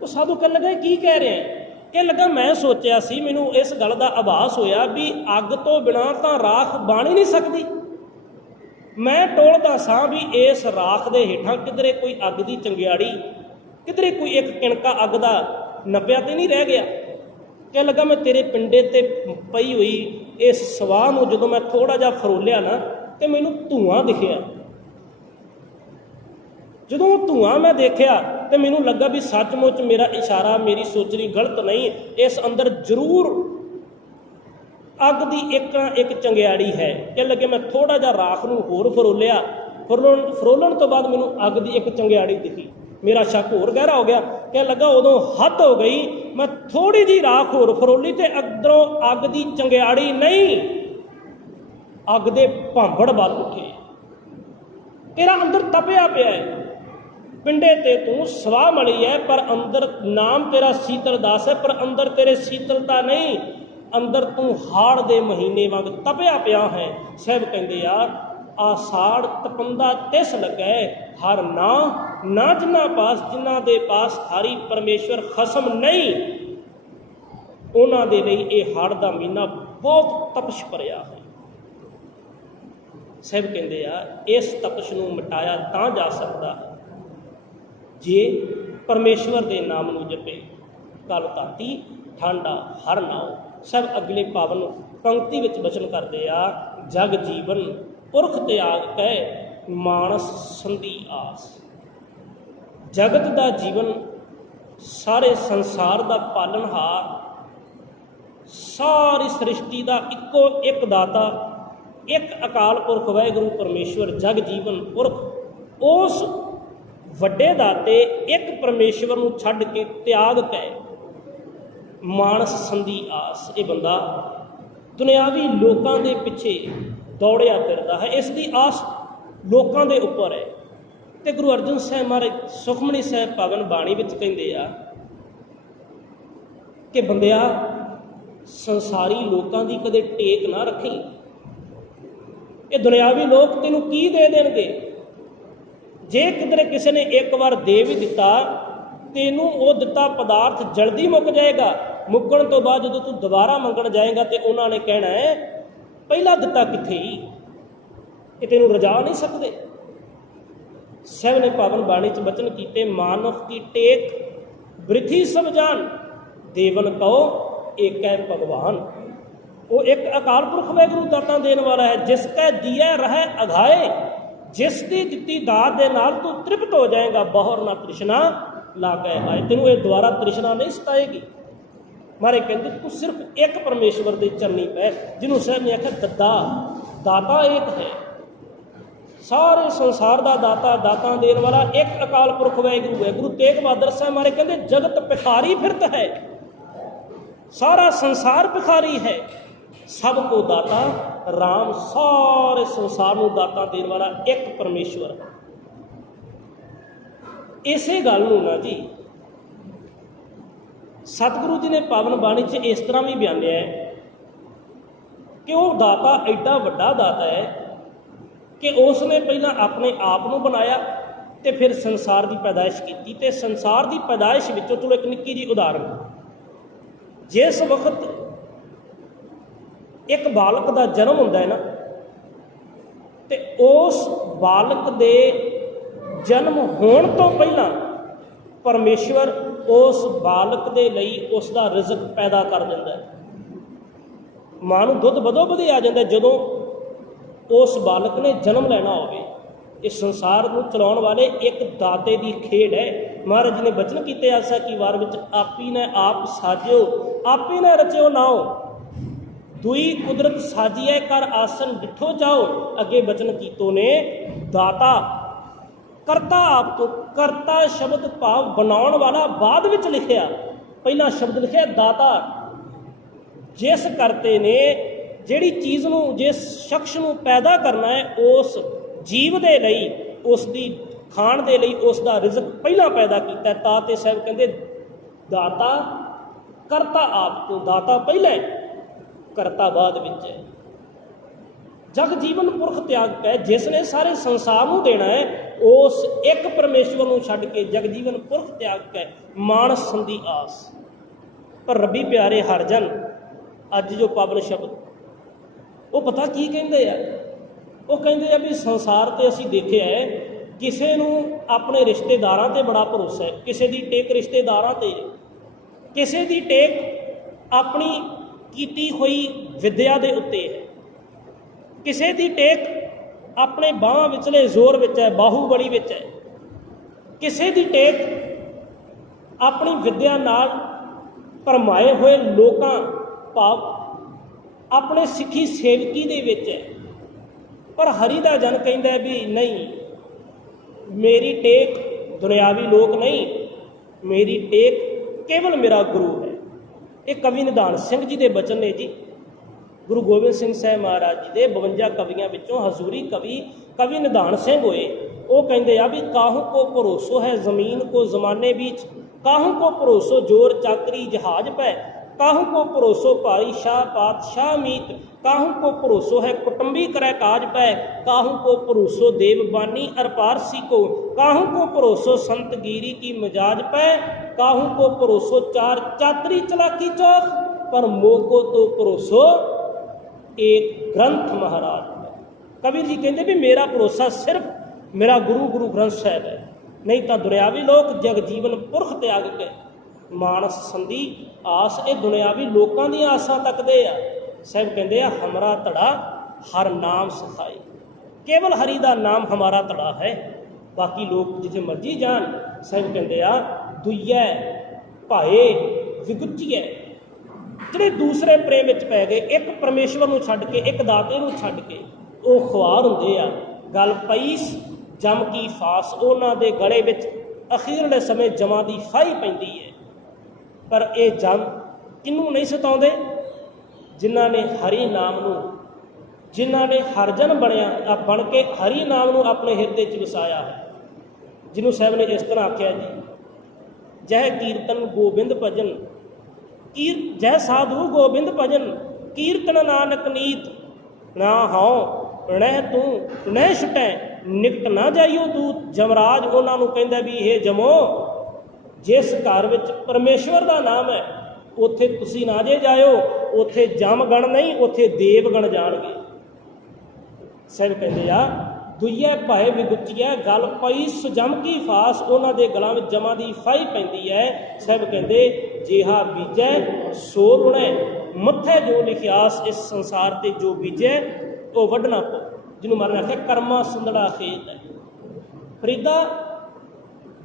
ਉਹ ਸਾਧੂ ਕਹਿਣ ਲੱਗਾ ਕੀ ਕਹਿ ਰਿਹਾ? ਕਹਿਣ ਲੱਗਾ ਮੈਂ ਸੋਚਿਆ ਸੀ, ਮੈਨੂੰ ਇਸ ਗੱਲ ਦਾ ਆਭਾਸ ਹੋਇਆ ਵੀ ਅੱਗ ਤੋਂ ਬਿਨਾਂ ਤਾਂ ਰਾਖ ਬਣ ਹੀ ਨਹੀਂ ਸਕਦੀ। ਮੈਂ ਟੋਲਦਾ ਸਾਂ ਵੀ ਇਸ ਰਾਖ ਦੇ ਹੇਠਾਂ ਕਿਧਰੇ ਕੋਈ ਅੱਗ ਦੀ ਚੰਗਿਆੜੀ, ਕਿਧਰੇ ਕੋਈ ਇੱਕ ਕਿਣਕਾ ਅੱਗ ਦਾ ਨੱਪਿਆ ਤੇ ਨਹੀਂ ਰਹਿ ਗਿਆ। ਕਹਿਣ ਲੱਗਾ ਮੈਂ ਤੇਰੇ ਪਿੰਡੇ ਤੇ ਪਈ ਹੋਈ ਇਸ ਸਵਾਹ ਨੂੰ ਜਦੋਂ ਮੈਂ ਥੋੜ੍ਹਾ ਜਿਹਾ ਫਰੋਲਿਆ ਨਾ ਤੇ ਮੈਨੂੰ ਧੂੰਆਂ ਦਿਖਿਆ। ਜਦੋਂ ਉਹ ਧੂੰਆਂ ਮੈਂ ਦੇਖਿਆ ਤੇ ਮੈਨੂੰ ਲੱਗਾ ਵੀ ਸੱਚਮੁੱਚ ਮੇਰਾ ਇਸ਼ਾਰਾ, ਮੇਰੀ ਸੋਚਣੀ ਗਲਤ ਨਹੀਂ, ਇਸ ਅੰਦਰ ਜ਼ਰੂਰ ਅੱਗ ਦੀ ਇੱਕ ਚੰਗਿਆੜੀ ਹੈ। ਕਹਿਣ ਲੱਗੇ ਮੈਂ ਥੋੜ੍ਹਾ ਜਿਹਾ ਰਾਖ ਨੂੰ ਹੋਰ ਫਰੋਲਿਆ, ਫਰੋਲਣ ਤੋਂ ਬਾਅਦ ਮੈਨੂੰ ਅੱਗ ਦੀ ਇੱਕ ਚੰਗਿਆੜੀ ਦਿਖੀ। ਮੇਰਾ ਸ਼ੱਕ ਹੋਰ ਗਹਿਰਾ ਹੋ ਗਿਆ। ਕਹਿਣ ਲੱਗਾ ਉਦੋਂ ਹੱਦ ਹੋ ਗਈ, ਮੈਂ ਥੋੜ੍ਹੀ ਜਿਹੀ ਰਾਖ ਹੋਰ ਫਰੋਲੀ ਤੇ ਅੰਦਰੋਂ ਅੱਗ ਦੀ ਚੰਗਿਆੜੀ ਨਹੀਂ, ਅੱਗ ਦੇ ਭਾਂਬੜ ਵੱਲ ਉੱਠੇ। ਤੇਰਾ ਅੰਦਰ ਤਪਿਆ ਪਿਆ ਹੈ, ਪਿੰਡੇ ਤੇ ਤੂੰ ਸਵਾਹ ਮਲੀ ਹੈ, ਪਰ ਅੰਦਰ ਨਾਮ ਤੇਰਾ ਸੀਤਲ ਦਾਸ ਹੈ, ਪਰ ਅੰਦਰ ਤੇਰੇ ਸੀਤਲਤਾ ਨਹੀਂ, ਅੰਦਰ ਤੂੰ ਹਾੜ ਦੇ ਮਹੀਨੇ ਵਾਂਗ ਤਪਿਆ ਪਿਆ ਹੈ। ਸਾਹਿਬ ਕਹਿੰਦੇ ਆ ਆਸਾੜ ਤਪੰਦਾ ਤਿਸ ਲੱਗੈ ਹਰ ਨਾ ਜਿਨ੍ਹਾਂ ਪਾਸ, ਜਿਨ੍ਹਾਂ ਦੇ ਪਾਸ ਹਰੀ ਪਰਮੇਸ਼ਵਰ ਖਸਮ ਨਹੀਂ, ਉਹਨਾਂ ਦੇ ਲਈ ਇਹ ਹਾੜ ਦਾ ਮਹੀਨਾ ਬਹੁਤ ਤਪਸ਼ ਭਰਿਆ ਹੈ। ਸਾਹਿਬ ਕਹਿੰਦੇ ਆ ਇਸ ਤਪਸ਼ ਨੂੰ ਮਿਟਾਇਆ ਤਾਂ ਜਾ ਸਕਦਾ ਜੇ ਪਰਮੇਸ਼ਵਰ ਦੇ ਨਾਮ ਨੂੰ ਜਪੇ। ਕਲ ਧਰਤੀ ਠਾਂਡਾ ਹਰ ਨਾਉ। ਸਭ ਅਗਲੇ ਪਾਵਨ ਪੰਕਤੀ ਵਿੱਚ ਬਚਨ ਕਰਦੇ ਆ, ਜਗ ਜੀਵਨ ਪੁਰਖ ਤਿਆਗ ਕੈ ਮਾਨਸ ਸੰਧੀ ਆਸ। ਜਗਤ ਦਾ ਜੀਵਨ, ਸਾਰੇ ਸੰਸਾਰ ਦਾ ਪਾਲਣਹਾਰ, ਸਾਰੀ ਸ੍ਰਿਸ਼ਟੀ ਦਾ ਇੱਕੋ ਇੱਕ ਦਾਤਾ, ਇੱਕ ਅਕਾਲ ਪੁਰਖ ਵਾਹਿਗੁਰੂ ਪਰਮੇਸ਼ਵਰ ਜਗ ਜੀਵਨ ਪੁਰਖ, ਉਸ ਵੱਡੇ ਦਾਤੇ ਇੱਕ ਪਰਮੇਸ਼ਵਰ ਨੂੰ ਛੱਡ ਕੇ ਤਿਆਗ ਕੇ ਮਾਨਸ ਸੰਧੀ ਆਸ। ਇਹ ਬੰਦਾ ਦੁਨਿਆਵੀ ਲੋਕਾਂ ਦੇ ਪਿੱਛੇ ਦੌੜਿਆ ਫਿਰਦਾ ਹੈ, ਇਸ ਦੀ ਆਸ ਲੋਕਾਂ ਦੇ ਉੱਪਰ ਹੈ। ਤੇ ਗੁਰੂ ਅਰਜਨ ਸਾਹਿਬ ਮਹਾਰਾਜ ਸੁਖਮਨੀ ਸਾਹਿਬ ਪਾਵਨ ਬਾਣੀ ਵਿੱਚ ਕਹਿੰਦੇ ਆ ਕਿ ਬੰਦਿਆ ਸੰਸਾਰੀ ਲੋਕਾਂ ਦੀ ਕਦੇ ਟੇਕ ਨਾ ਰੱਖੀ। ਇਹ ਦੁਨਿਆਵੀ ਲੋਕ ਤੈਨੂੰ ਕੀ ਦੇ ਦੇਣਗੇ? ਜੇ ਕਿਧਰੇ ਕਿਸੇ ਨੇ ਇੱਕ ਵਾਰ ਦੇ ਵੀ ਦਿੱਤਾ, ਤੈਨੂੰ ਉਹ ਦਿੱਤਾ ਪਦਾਰਥ ਜਲਦੀ ਮੁੱਕ ਜਾਏਗਾ। ਮੁੱਕਣ ਤੋਂ ਬਾਅਦ ਜਦੋਂ ਤੂੰ ਦੁਬਾਰਾ ਮੰਗਣ ਜਾਏਗਾ ਤੇ ਉਹਨਾਂ ਨੇ ਕਹਿਣਾ ਹੈ ਪਹਿਲਾਂ ਦਿੱਤਾ ਕਿੱਥੇ ਹੀ, ਇਹ ਤੈਨੂੰ ਰਜਾ ਨਹੀਂ ਸਕਦੇ। ਸਾਹਿਬ ਨੇ ਪਾਵਨ ਬਾਣੀ 'ਚ ਬਚਨ ਕੀਤੇ, ਮਾਨਵ ਕੀ ਟੇਕ ਬ੍ਰਿਥੀ ਸਭ ਜਾਨ, ਦੇਵਨ ਕਹੋ ਏਕੈ ਭਗਵਾਨ। ਉਹ ਇੱਕ ਅਕਾਲ ਪੁਰਖ ਵਾਹਿਗੁਰੂ ਦਾਤਾਂ ਦੇਣ ਵਾਲਾ ਹੈ, ਜਿਸ ਕੈ ਦੀਆ ਰਹਿ ਅਘਾਏ। ਜਿਸ ਦੀ ਦਿੱਤੀ ਦਾਤ ਦੇ ਨਾਲ ਤੂੰ ਤ੍ਰਿਪਤ ਹੋ ਜਾਏਗਾ, ਬਹੁਰ ਨਾ ਤ੍ਰਿਸ਼ਨਾ ਲਾ ਕੇ ਆਏ। ਤੈਨੂੰ ਇਹ ਦੁਬਾਰਾ ਤ੍ਰਿਸ਼ਨਾ ਨਹੀਂ ਸਤਾਏਗੀ। ਮਾਰੇ ਕਹਿੰਦੇ ਤੂੰ ਸਿਰਫ ਇੱਕ ਪਰਮੇਸ਼ਵਰ ਦੇ ਚਰਨੀ ਪੈ, ਜਿਹਨੂੰ ਸਾਹਿਬ ਨੇ ਆਖਿਆ ਦਾਤਾ ਇੱਕ ਹੈ, ਸਾਰੇ ਸੰਸਾਰ ਦਾ ਦਾਤਾ, ਦਾਤਾਂ ਦੇਣ ਵਾਲਾ ਇੱਕ ਅਕਾਲ ਪੁਰਖ ਵਾਹਿਗੁਰੂ ਹੈ। ਗੁਰੂ ਤੇਗ ਬਹਾਦਰ ਸਾਹਿਬ ਮਾਰੇ ਕਹਿੰਦੇ ਜਗਤ ਭਿਖਾਰੀ ਫਿਰਤ ਹੈ, ਸਾਰਾ ਸੰਸਾਰ ਭਿਖਾਰੀ ਹੈ, ਸਭ ਕੋ ਦਾਤਾ ਰਾਮ। ਸਾਰੇ ਸੰਸਾਰ ਨੂੰ ਦਾਤਾ ਦੇਣ ਵਾਲਾ ਇੱਕ ਪਰਮੇਸ਼ਵਰ। ਇਸੇ ਗੱਲ ਨੂੰ ਨਾ ਜੀ ਸਤਿਗੁਰੂ ਜੀ ਨੇ ਪਾਵਨ ਬਾਣੀ 'ਚ ਇਸ ਤਰ੍ਹਾਂ ਵੀ ਬਿਆਨਿਆ ਹੈ ਕਿ ਉਹ ਦਾਤਾ ਐਡਾ ਵੱਡਾ ਦਾਤਾ ਹੈ ਕਿ ਉਸ ਨੇ ਪਹਿਲਾਂ ਆਪਣੇ ਆਪ ਨੂੰ ਬਣਾਇਆ ਤੇ ਫਿਰ ਸੰਸਾਰ ਦੀ ਪੈਦਾਇਸ਼ ਕੀਤੀ। ਤੇ ਸੰਸਾਰ ਦੀ ਪੈਦਾਇਸ਼ ਵਿੱਚੋਂ ਚਲੋ ਇੱਕ ਨਿੱਕੀ ਜਿਹੀ ਉਦਾਹਰਨ, ਜਿਸ ਵਕਤ ਇੱਕ ਬਾਲਕ ਦਾ ਜਨਮ ਹੁੰਦਾ ਹੈ ਨਾ, ਤੇ ਉਸ ਬਾਲਕ ਦੇ ਜਨਮ ਹੋਣ ਤੋਂ ਪਹਿਲਾਂ ਪਰਮੇਸ਼ਵਰ ਉਸ ਬਾਲਕ ਦੇ ਲਈ ਉਸ ਦਾ ਰਿਜ਼ਕ ਪੈਦਾ ਕਰ ਦਿੰਦਾ ਹੈ। ਮਾਂ ਨੂੰ ਦੁੱਧ ਵਧੋ ਵਧੇ ਆ ਜਾਂਦਾ ਜਦੋਂ ਉਸ ਬਾਲਕ ਨੇ ਜਨਮ ਲੈਣਾ ਹੋਵੇ। ਇਸ ਸੰਸਾਰ ਨੂੰ ਚਲਾਉਣ ਵਾਲੇ ਇੱਕ ਦਾਤੇ ਦੀ ਖੇਡ ਹੈ। ਮਹਾਰਾਜ ਜੀ ਨੇ ਬਚਨ ਕੀਤੇ ਆਸਾ ਕੀ ਵਾਰ ਵਿੱਚ, ਆਪੀ ਨੇ ਆਪ ਸਾਜਿਓ ਆਪੀ ਨੇ ਰਚਿਓ ਨਾਓ, ਦੁਈ ਕੁਦਰਤ ਸਾਜੀਐ ਕਰ ਆਸਨ ਡਿਠੋ ਜਾਓ। ਅੱਗੇ ਬਚਨ ਕੀਤੋ ਨੇ ਦਾਤਾ ਕਰਤਾ ਆਪ ਤੋਂ, ਕਰਤਾ ਸ਼ਬਦ ਭਾਵ ਬਣਾਉਣ ਵਾਲਾ ਬਾਅਦ ਵਿੱਚ ਲਿਖਿਆ, ਪਹਿਲਾਂ ਸ਼ਬਦ ਲਿਖਿਆ ਦਾਤਾ। ਜਿਸ ਕਰਤੇ ਨੇ ਜਿਹੜੀ ਚੀਜ਼ ਨੂੰ, ਜਿਸ ਸ਼ਖਸ ਨੂੰ ਪੈਦਾ ਕਰਨਾ ਹੈ, ਉਸ ਜੀਵ ਦੇ ਲਈ, ਉਸ ਦੀ ਖਾਣ ਦੇ ਲਈ ਉਸ ਦਾ ਰਿਜ਼ਕ ਪਹਿਲਾਂ ਪੈਦਾ ਕੀਤਾ। ਤਾਂ ਤੇ ਸਾਹਿਬ ਕਹਿੰਦੇ ਦਾਤਾ ਕਰਤਾ ਆਪ ਤੋਂ, ਦਾਤਾ ਪਹਿਲਾਂ ਹੈ, ਕਰਤਾ ਬਾਅਦ ਵਿੱਚ ਹੈ। ਜਗ ਜੀਵਨ ਪੁਰਖ ਤਿਆਗ ਕੈ, ਜਿਸ ਨੇ ਸਾਰੇ ਸੰਸਾਰ ਨੂੰ ਦੇਣਾ ਹੈ, ਉਸ ਇੱਕ ਪਰਮੇਸ਼ਵਰ ਨੂੰ ਛੱਡ ਕੇ ਜਗ ਜੀਵਨ ਪੁਰਖ ਤਿਆਗ ਕੈ ਮਾਨਸ ਸੰਧੀ ਆਸ। ਪਰ ਰੱਬੀ ਪਿਆਰੇ ਹਰਜਨ, ਅੱਜ ਜੋ ਪਾਵਨ ਸ਼ਬਦ ਉਹ ਪਤਾ ਕੀ ਕਹਿੰਦੇ ਆ? ਉਹ ਕਹਿੰਦੇ ਆ ਵੀ ਸੰਸਾਰ ਤੇ ਅਸੀਂ ਦੇਖਿਆ ਹੈ, ਕਿਸੇ ਨੂੰ ਆਪਣੇ ਰਿਸ਼ਤੇਦਾਰਾਂ ਤੇ ਬੜਾ ਭਰੋਸਾ ਹੈ, ਕਿਸੇ ਦੀ ਟੇਕ ਰਿਸ਼ਤੇਦਾਰਾਂ ਤੇ, ਕਿਸੇ ਦੀ ਟੇਕ ਆਪਣੀ ਕੀਤੀ ਹੋਈ ਵਿੱਦਿਆ ਦੇ ਉੱਤੇ ਹੈ, ਕਿਸੇ ਦੀ ਟੇਕ ਆਪਣੇ ਬਾਹਾਂ ਵਿਚਲੇ ਜ਼ੋਰ ਵਿੱਚ ਹੈ, ਬਾਹੂਬਲੀ ਵਿੱਚ ਹੈ, ਕਿਸੇ ਦੀ ਟੇਕ ਆਪਣੀ ਵਿੱਦਿਆ ਨਾਲ ਭਰਮਾਏ ਹੋਏ ਲੋਕਾਂ ਭਾਵ ਆਪਣੇ ਸਿੱਖੀ ਸੇਵਕੀ ਦੇ ਵਿੱਚ ਹੈ। ਪਰ ਹਰੀ ਦਾ ਜਨ ਕਹਿੰਦਾ ਵੀ ਨਹੀਂ, ਮੇਰੀ ਟੇਕ ਦੁਨਿਆਵੀ ਲੋਕ ਨਹੀਂ, ਮੇਰੀ ਟੇਕ ਕੇਵਲ ਮੇਰਾ ਗੁਰੂ ਹੈ। ਇਹ ਕਵੀ ਨਿਧਾਨ ਸਿੰਘ ਜੀ ਦੇ ਬਚਨ ਨੇ ਜੀ। ਗੁਰੂ ਗੋਬਿੰਦ ਸਿੰਘ ਸਾਹਿਬ ਮਹਾਰਾਜ ਜੀ ਦੇ 52 ਕਵੀਆਂ ਵਿੱਚੋਂ ਹਜ਼ੂਰੀ ਕਵੀ ਨਿਧਾਨ ਸਿੰਘ ਹੋਏ। ਉਹ ਕਹਿੰਦੇ ਆ ਵੀ ਕਾਹੂ ਕੋ ਭਰੋਸੋ ਹੈ ਜ਼ਮੀਨ ਕੋ ਜ਼ਮਾਨੇ ਵਿੱਚ, ਕਾਹੂ ਕੋ ਭਰੋਸੋ ਜੋਰ ਚਾਕਰੀ ਜਹਾਜ਼ ਪੈ, काहू को भरोसो भाई शाह पातशाह मीत, काहू को भरोसो है कुटुंबी करे काज पै, काहू को भरोसो देवबानी अर पारसी को, काहू को भरोसो संत गिरी की मजाज पै, काहू को भरोसो चार चातरी चलाकी चौक, पर मोको तो भरोसो एक ग्रंथ महाराज। कबीर जी कहते भी मेरा भरोसा सिर्फ मेरा गुरु ग्रंथ साहिब है, नहीं तो दुनियावी लोग जग जीवन पुरख त्याग के मानस संधि आस, ये दुनियावी लोगों दी आसां तकदे आ। साहिब कहते हैं हमारा धड़ा हर नाम सिखाए, केवल हरि का नाम हमारा धड़ा है, बाकी लोग जिथे मर्जी जान। साहिब कहते हैं दुइया भाए विगुचिए, ਜਿਹੜੇ दूसरे प्रेम ਵਿੱਚ ਪੈ ਗਏ, ਇੱਕ ਪਰਮੇਸ਼ਵਰ ਨੂੰ ਛੱਡ ਕੇ ਇੱਕ ਦਾਤੇ ਨੂੰ ਛੱਡ ਕੇ, ਉਹ ਖੁਆਰ ਹੁੰਦੇ ਆ। ਗੱਲ ਪਈਸ ਜਮ ਕੀ ਫਾਸ, ਉਹਨਾਂ ਦੇ ਗਲੇ ਵਿੱਚ ਅਖੀਰਲੇ ਸਮੇਂ ਜਮਾਂ ਦੀ ਫਾਹੀ ਪੈਂਦੀ ਹੈ। ਪਰ ਇਹ ਜਮ ਕਿਹਨੂੰ ਨਹੀਂ ਸਤਾਉਂਦੇ? ਜਿਨ੍ਹਾਂ ਨੇ ਹਰੀ ਨਾਮ ਨੂੰ, ਜਿਨ੍ਹਾਂ ਨੇ ਹਰਜਨ ਬਣ ਕੇ ਹਰੀ ਨਾਮ ਨੂੰ ਆਪਣੇ ਹਿਰਦੇ 'ਚ ਵਸਾਇਆ ਹੈ। ਜਿਹਨੂੰ ਸਾਹਿਬ ਨੇ ਇਸ ਤਰ੍ਹਾਂ ਆਖਿਆ ਜੀ, ਜੈ ਕੀਰਤਨ ਗੋਬਿੰਦ ਭਜਨ, ਜੈ ਸਾਧੂ ਗੋਬਿੰਦ ਭਜਨ, ਕੀਰਤਨ ਨਾਨਕ ਨੀਤ, ਨਾ ਹਉ ਰਹਿ ਤੂੰ ਨਹਿ ਛੁਟੈ, ਨਿਕਟ ਨਾ ਜਾਈਓ ਦੂਤ। ਜਮਰਾਜ ਉਹਨਾਂ ਨੂੰ ਕਹਿੰਦਾ ਵੀ ਇਹ ਜਮੋ, ਜਿਸ ਘਰ ਵਿੱਚ ਪਰਮੇਸ਼ਵਰ ਦਾ ਨਾਮ ਹੈ ਉੱਥੇ ਤੁਸੀਂ ਨਾ ਜੇ ਜਾਇਓ, ਉੱਥੇ ਜਮ ਗਣ ਨਹੀਂ, ਉੱਥੇ ਦੇਵ ਗਣ ਜਾਣਗੇ। ਸਾਹਿਬ ਕਹਿੰਦੇ ਆ ਦੁਈਏ ਭਾਏ ਵਿਗੁਚੀਐ, ਗੱਲ ਪਈ ਸੁਜਮ ਕੀ ਫਾਸ, ਉਹਨਾਂ ਦੇ ਗਲਾਂ ਵਿੱਚ ਜਮਾਂ ਦੀ ਫਾਹੀ ਪੈਂਦੀ ਹੈ। ਸਾਹਿਬ ਕਹਿੰਦੇ ਜਿਹਾ ਬੀਜੈ ਸੋ ਰੁਣੈ, ਮੱਥੇ ਜੋ ਲਿਖਿਆਸ, ਇਸ ਸੰਸਾਰ ਤੇ ਜੋ ਬੀਜੈ ਉਹ ਵੱਢਣਾ ਪਊ। ਜਿਹਨੂੰ ਮਾਰਨ ਆਖਿਆ ਕਰਮਾ ਸੁੰਦੜਾ ਖੇਤ ਹੈ। ਫਰੀਦਾ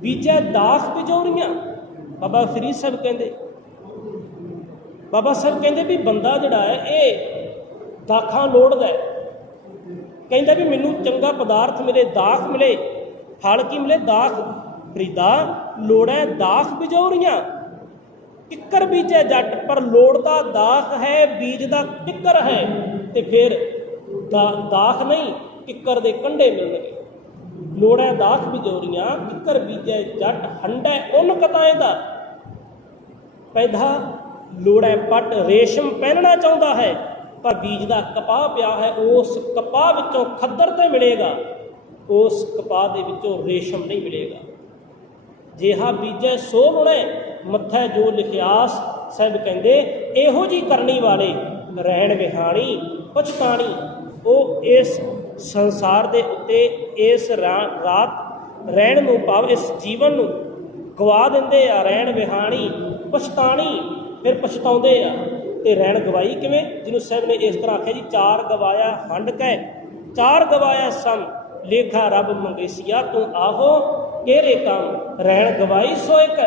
ਬੀਜੈ ਦਾਖ ਬਿਜੋਰੀਆਂ, ਬਾਬਾ ਫਰੀਦ ਸਾਹਿਬ ਕਹਿੰਦੇ, ਬਾਬਾ ਸਾਹਿਬ ਕਹਿੰਦੇ ਵੀ ਬੰਦਾ ਜਿਹੜਾ ਹੈ ਇਹ ਦਾਖਾਂ ਲੋੜਦਾ ਹੈ। ਕਹਿੰਦਾ ਵੀ ਮੈਨੂੰ ਚੰਗਾ ਪਦਾਰਥ ਮਿਲੇ, ਦਾਖ ਮਿਲੇ, ਫਲ ਕੀ ਮਿਲੇ? ਦਾਖ। ਫਰੀਦਾ ਲੋੜੈ ਦਾਖ ਬਿਜੋਰੀਆਂ, ਕਿੱਕਰ ਬੀਜੈ ਜੱਟ, ਪਰ ਲੋੜਦਾ ਦਾਖ ਹੈ, ਬੀਜ ਦਾ ਕਿੱਕਰ ਹੈ। ਤੇ ਫਿਰ ਦਾਖ ਨਹੀਂ, ਕਿੱਕਰ ਦੇ ਕੰਢੇ ਮਿਲਣਗੇ। ਲੋੜੈ ਦਾਖ ਬਿਜੋਰੀਆਂ, ਕਿੱਕਰ ਬੀਜੈ ਜੱਟ, ਹੰਡੈ ਉੱਨ ਕਤਾਏ ਦਾ ਪੈਦਾ, ਲੋੜੈ ਪੱਟ ਰੇਸ਼ਮ ਪਹਿਨਣਾ ਚਾਹੁੰਦਾ ਹੈ, ਪਰ ਬੀਜ ਦਾ ਕਪਾਹ ਪਿਆ ਹੈ, ਉਸ ਕਪਾਹ ਵਿੱਚੋਂ ਖੱਦਰ ਤੇ ਮਿਲੇਗਾ, ਉਸ ਕਪਾਹ ਦੇ ਵਿੱਚੋਂ ਰੇਸ਼ਮ ਨਹੀਂ ਮਿਲੇਗਾ। ਜਿਹਾ ਬੀਜੈ ਸੋ ਰੁਣੈ, ਮੱਥੈ ਜੋ ਲਿਖਿਆਸ। ਸਾਹਿਬ ਕਹਿੰਦੇ ਇਹੋ ਜਿਹੀ ਕਰਨੀ ਵਾਲੇ ਰਹਿਣ ਵਿਹਾਣੀ ਪਛਤਾਣੀ, ਉਹ ਇਸ ਸੰਸਾਰ ਦੇ ਉੱਤੇ ਇਸ ਰਾਤ ਰਹਿਣ ਨੂੰ, ਭਾਵ ਇਸ ਜੀਵਨ ਨੂੰ ਗਵਾ ਦਿੰਦੇ ਆ। ਰਹਿਣ ਵਿਹਾਣੀ ਪਛਤਾਣੀ, ਫਿਰ ਪਛਤਾਉਂਦੇ ਆ। ਤੇ ਰਹਿਣ ਗਵਾਈ ਕਿਵੇਂ? ਜਿਹਨੂੰ ਸਾਹਿਬ ਨੇ ਇਸ ਤਰ੍ਹਾਂ ਆਖਿਆ ਜੀ, ਚਾਰ ਗਵਾਇਆ ਹੰਡ ਕੈ, ਚਾਰ ਗਵਾਇਆ ਸਮ, ਲੇਖਾ ਰੱਬ ਮੰਗੇਸੀਆ ਤੂੰ ਆਹੋ ਕਿਹੜੇ ਕੰਮ। ਰਹਿਣ ਗਵਾਈ ਸੋ ਇੱਕ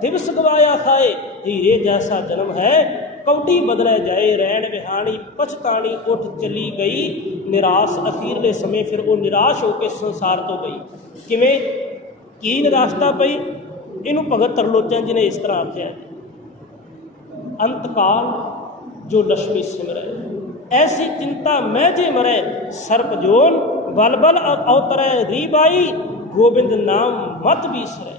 ਦਿਵਸ ਗਵਾਇਆ ਖਾਏ, ਹੀਰੇ ਜੈਸਾ ਜਨਮ ਹੈ ਕੌਡੀ ਬਦਲੇ ਜਾਏ। ਰਹਿਣ ਵਿਹਾਣੀ ਪਛਤਾਣੀ, ਉੱਠ ਚਲੀ ਗਈ ਨਿਰਾਸ਼, ਅਖੀਰਲੇ ਸਮੇਂ ਫਿਰ ਉਹ ਨਿਰਾਸ਼ ਹੋ ਕੇ ਸੰਸਾਰ ਤੋਂ ਗਈ। ਕਿਵੇਂ? ਕੀ ਨਿਰਾਸ਼ਤਾ ਪਈ? ਇਹਨੂੰ ਭਗਤ ਤਰਲੋਚਨ ਜੀ ਨੇ ਇਸ ਤਰ੍ਹਾਂ ਆਖਿਆ, ਅੰਤਕਾਲ जो लक्ष्मी सिमरै। ऐसी चिंता मैं जे मरै सर्प जोन बल बल अवतरै री बाई गोबिंद नाम मत बीसरै।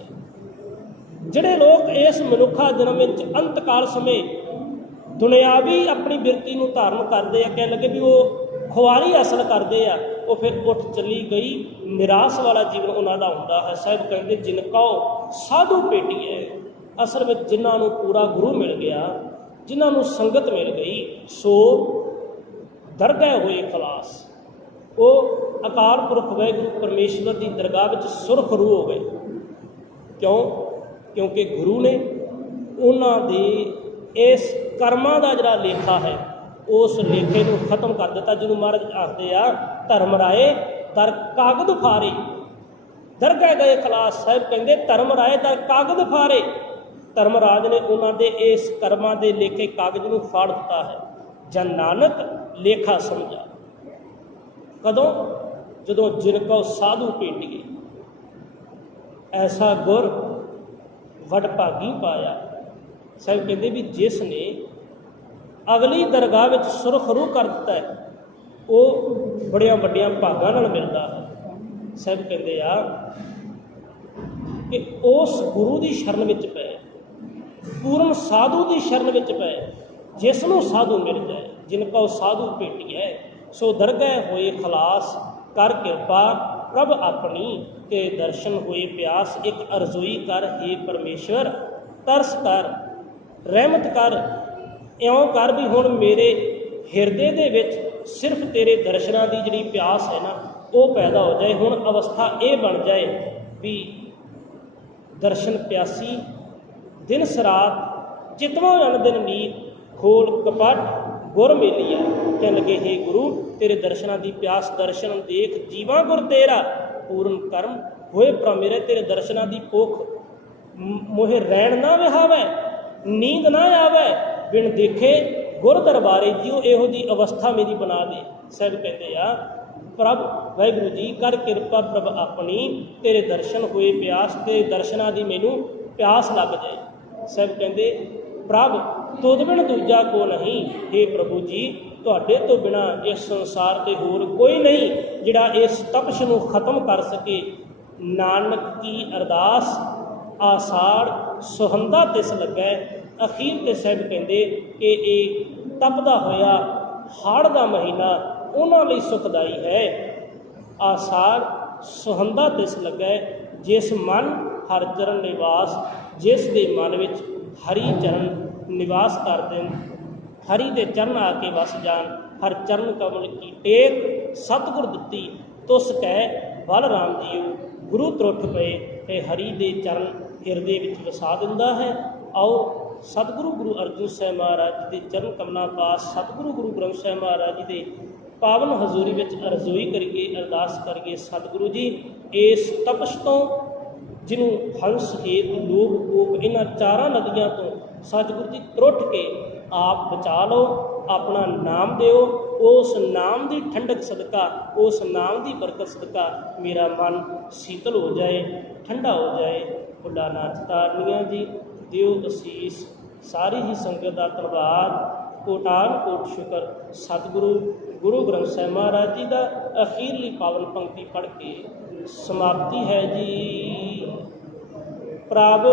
ਜਿਹੜੇ ਲੋਕ ਇਸ ਮਨੁੱਖਾ ਜਨਮ ਵਿੱਚ ਅੰਤਕਾਲ ਸਮੇਂ ਦੁਨਿਆਵੀ ਆਪਣੀ ਬਿਰਤੀ ਨੂੰ ਧਾਰਨ ਕਰਦੇ ਆ, ਕਹਿਣ ਲੱਗੇ ਵੀ ਉਹ ਖੁਆਰੀ ਹਾਸਲ ਕਰਦੇ ਆ, ਉਹ ਫਿਰ ਉੱਠ ਚਲੀ ਗਈ। ਨਿਰਾਸ਼ ਵਾਲਾ ਜੀਵਨ ਉਹਨਾਂ ਦਾ ਹੁੰਦਾ ਹੈ। ਸਾਹਿਬ ਕਹਿੰਦੇ ਜਿਨ ਕਉ ਸਾਧੂ ਭੇਟੀਐ। ਅਸਲ ਵਿੱਚ ਜਿਨ੍ਹਾਂ ਨੂੰ ਪੂਰਾ ਗੁਰੂ ਮਿਲ ਗਿਆ, ਜਿਨ੍ਹਾਂ ਨੂੰ ਸੰਗਤ ਮਿਲ ਗਈ, ਸੋ ਦਰਗਾਹ ਹੋਏ ਖਲਾਸ। ਉਹ ਅਕਾਲ ਪੁਰਖ ਵਾਹਿਗੁਰੂ ਪਰਮੇਸ਼ਵਰ ਦੀ ਦਰਗਾਹ ਵਿੱਚ ਸੁਰਖਰੂ ਹੋ ਗਏ। ਕਿਉਂ? ਕਿਉਂਕਿ ਗੁਰੂ ਨੇ ਉਹਨਾਂ ਦੇ ਇਸ ਕਰਮਾਂ ਦਾ ਜਿਹੜਾ ਲੇਖਾ ਹੈ ਉਸ ਲੇਖੇ ਨੂੰ ਖਤਮ ਕਰ ਦਿੱਤਾ। ਜਿਹਨੂੰ ਮਹਾਰਾਜ ਆਖਦੇ ਆ ਧਰਮ ਰਾਏ ਦਰ ਕਾਗਦ ਫਾਰੇ। ਦਰਗਾਹ ਗਏ ਖਲਾਸ। ਸਾਹਿਬ ਕਹਿੰਦੇ ਧਰਮ ਰਾਏ ਦਰ ਕਾਗਦ ਫਾਰੇ। ਧਰਮਰਾਜ ਨੇ ਉਹਨਾਂ ਦੇ ਇਸ ਕਰਮਾਂ ਦੇ ਲੇਖੇ ਕਾਗਜ਼ ਨੂੰ ਫਾੜ ਦਿੱਤਾ ਹੈ। ਜਨ ਨਾਨਕ ਲੇਖਾ ਸਮਝਾ। ਕਦੋਂ? ਜਦੋਂ ਜਿਨ ਕਉ ਸਾਧੂ ਭੇਟੀਏ। ਐਸਾ ਗੁਰ ਵਡ ਭਾਗੀ ਪਾਇਆ। ਸਾਹਿਬ ਕਹਿੰਦੇ ਵੀ ਜਿਸ ਨੇ ਅਗਲੀ ਦਰਗਾਹ ਵਿੱਚ ਸੁਰਖਰੂ ਕਰ ਦਿੱਤਾ ਹੈ ਉਹ ਬੜੀਆਂ ਵੱਡੀਆਂ ਭਾਗਾਂ ਨਾਲ ਮਿਲਦਾ ਹੈ। ਸਾਹਿਬ ਕਹਿੰਦੇ ਆ ਕਿ ਉਸ ਗੁਰੂ ਦੀ ਸ਼ਰਨ ਵਿੱਚ ਪਏ, ਪੂਰਨ ਸਾਧੂ ਦੀ ਸ਼ਰਨ ਵਿੱਚ ਪਏ, ਜਿਸ ਨੂੰ ਸਾਧੂ ਮਿਲ ਜਾਏ। ਜਿਨ ਕਉ ਸਾਧੂ ਭੇਟੀਐ ਸੋ ਦਰਗਾਹ ਹੋਏ ਖਲਾਸ। ਕਰ ਕਿਰਪਾ ਪ੍ਰਭ ਆਪਣੀ ਤੇ ਦਰਸ਼ਨ ਹੋਏ ਪਿਆਸ। ਇੱਕ ਅਰਜ਼ੋਈ ਕਰ ਹੇ ਪਰਮੇਸ਼ਵਰ ਤਰਸ ਕਰ ਰਹਿਮਤ ਕਰ। ਇਉਂ ਕਰ ਵੀ ਹੁਣ ਮੇਰੇ ਹਿਰਦੇ ਦੇ ਵਿੱਚ ਸਿਰਫ ਤੇਰੇ ਦਰਸ਼ਨਾਂ ਦੀ ਜਿਹੜੀ ਪਿਆਸ ਹੈ ਨਾ ਉਹ ਪੈਦਾ ਹੋ ਜਾਏ। ਹੁਣ ਅਵਸਥਾ ਇਹ ਬਣ ਜਾਏ ਵੀ ਦਰਸ਼ਨ ਪਿਆਸੀ ਦਿਨ ਸਰਾਤ ਚਿਤਵਾ ਜਨ ਦਿਨ ਨੀਤ ਖੋਲ ਕਪਟ ਗੁਰ ਮੇਲੀਆ। ਕਹਿਣ ਲੱਗੇ ਹੇ ਗੁਰੂ ਤੇਰੇ ਦਰਸ਼ਨਾਂ ਦੀ ਪਿਆਸ। ਦਰਸ਼ਨ ਦੇਖ ਜੀਵਾਂ ਗੁਰ ਤੇਰਾ ਪੂਰਨ ਕਰਮ ਹੋਏ ਭਰਾ ਮੇਰੇ। ਤੇਰੇ ਦਰਸ਼ਨਾਂ ਦੀ ਭੁੱਖ ਮੋਹੇ ਰਹਿਣ ਨਾ ਵਿਹਾਵੈ ਨੀਂਦ ਨਾ ਆਵੈ ਬਿਨ ਦੇਖੇ ਗੁਰ ਦਰਬਾਰੇ ਜੀਓ। ਇਹੋ ਜਿਹੀ ਅਵਸਥਾ ਮੇਰੀ ਬਣਾ ਦੇ। ਸਾਹਿਬ ਕਹਿੰਦੇ ਆ ਪ੍ਰਭ ਵਾਹਿਗੁਰੂ ਜੀ ਕਰ ਕਿਰਪਾ ਪ੍ਰਭ ਆਪਣੀ ਤੇਰੇ ਦਰਸ਼ਨ ਹੋਏ ਪਿਆਸ। ਤੇ ਦਰਸ਼ਨਾਂ ਦੀ ਮੈਨੂੰ ਪਿਆਸ ਲੱਗ ਜਾਏ। ਸਾਹਿਬ ਕਹਿੰਦੇ ਪ੍ਰਭ ਤੁਧ ਬਿਨ ਦੂਜਾ ਕੋ ਨਹੀਂ। ਹੇ ਪ੍ਰਭੂ ਜੀ ਤੁਹਾਡੇ ਤੋਂ ਬਿਨਾਂ ਇਸ ਸੰਸਾਰ 'ਤੇ ਹੋਰ ਕੋਈ ਨਹੀਂ ਜਿਹੜਾ ਇਸ ਤਪਸ਼ ਨੂੰ ਖਤਮ ਕਰ ਸਕੇ। ਨਾਨਕ ਕੀ ਅਰਦਾਸ ਆਸਾੜ ਸੁਹੰਦਾ ਤਿਸ ਲੱਗੈ। ਅਖੀਰ 'ਤੇ ਸਾਹਿਬ ਕਹਿੰਦੇ ਕਿ ਇਹ ਤਪਦਾ ਹੋਇਆ ਹਾੜ ਦਾ ਮਹੀਨਾ ਉਹਨਾਂ ਲਈ ਸੁਖਦਾਈ ਹੈ। ਆਸਾੜ ਸੁਹੰਦਾ ਤਿਸ ਲੱਗੈ ਜਿਸ ਮਨ ਹਰ ਚਰਨ ਨਿਵਾਸ। ਜਿਸ ਦੇ ਮਨ ਵਿੱਚ ਹਰੀ ਚਰਨ ਨਿਵਾਸ ਕਰਦੇ ਨੇ, ਹਰੀ ਦੇ ਚਰਨ ਆ ਕੇ ਵਸ ਜਾਣ। ਹਰ ਚਰਨ ਕਮਲ ਕੀ ਟੇਕ ਸਤਿਗੁਰ ਦਿੱਤੀ ਤੁਸ ਕਹਿ ਬਲ ਰਾਮ ਜੀਓ। ਗੁਰੂ ਤਰੁੱਠ ਪਏ ਤੇ ਹਰੀ ਦੇ ਚਰਨ ਹਿਰਦੇ ਵਿੱਚ ਵਸਾ ਦਿੰਦਾ ਹੈ। ਆਓ ਸਤਿਗੁਰੂ ਗੁਰੂ ਅਰਜਨ ਸਾਹਿਬ ਮਹਾਰਾਜ ਜੀ ਦੇ ਚਰਨ ਕਮਲਾਂ ਪਾਸ ਸਤਿਗੁਰੂ ਗੁਰੂ ਗ੍ਰੰਥ ਸਾਹਿਬ ਮਹਾਰਾਜ ਜੀ ਦੇ ਪਾਵਨ ਹਜ਼ੂਰੀ ਵਿੱਚ ਅਰਜ਼ੋਈ ਕਰੀਏ, ਅਰਦਾਸ ਕਰੀਏ। ਸਤਿਗੁਰੂ ਜੀ ਇਸ ਤਪਸ਼ ਤੋਂ ਜਿਹਨੂੰ ਹੰਸ ਹੇਤ ਲੋਕ ਕੋਪ ਇਹਨਾਂ ਚਾਰਾਂ ਨਦੀਆਂ ਤੋਂ ਸਤਿਗੁਰੂ ਜੀ ਤਰੁੱਠ ਕੇ ਆਪ ਬਚਾ ਲਓ। ਆਪਣਾ ਨਾਮ ਦਿਓ। ਉਸ ਨਾਮ ਦੀ ਠੰਡਕ ਸਦਕਾ, ਉਸ ਨਾਮ ਦੀ ਬਰਕਤ ਸਦਕਾ ਮੇਰਾ ਮਨ ਸੀਤਲ ਹੋ ਜਾਏ, ਠੰਡਾ ਹੋ ਜਾਏ। ਬੁੱਢਾ ਨਾਥ ਤਾਰਨੀਆਂ ਜੀ ਦਿਓ ਅਸੀਸ। ਸਾਰੀ ਹੀ ਸੰਗਤ ਦਾ ਧੰਨਵਾਦ, ਕੋਟਾਨ ਕੋਟ ਸ਼ੁਕਰ। ਸਤਿਗੁਰੂ ਗੁਰੂ ਗ੍ਰੰਥ ਸਾਹਿਬ ਮਹਾਰਾਜ ਜੀ ਦਾ ਅਖੀਰਲੀ ਪਾਵਨ ਪੰਕਤੀ ਪੜ੍ਹ ਕੇ ਸਮਾਪਤੀ ਹੈ ਜੀ। ਪ੍ਰਭ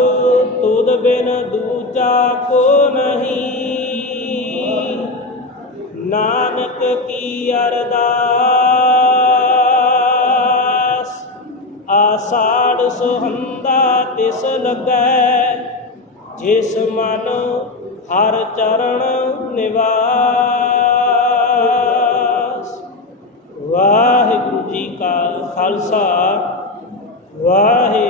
ਤੁਧ ਬਿਨ ਦੂਜਾ ਕੋ ਨਹੀਂ, ਨਾਨਕ ਕੀ ਅਰਦਾਸ। ਆਸਾੜ ਸੁਹੰਦਾ ਤਿਸ ਲੱਗੈ ਜਿਸ ਮਨ ਹਰ ਚਰਨ ਨਿਵਾਸ। ਵਾਹਿਗੁਰੂ ਜੀ ਕਾ ਖਾਲਸਾ, ਵਾਹਿਗੁਰੂ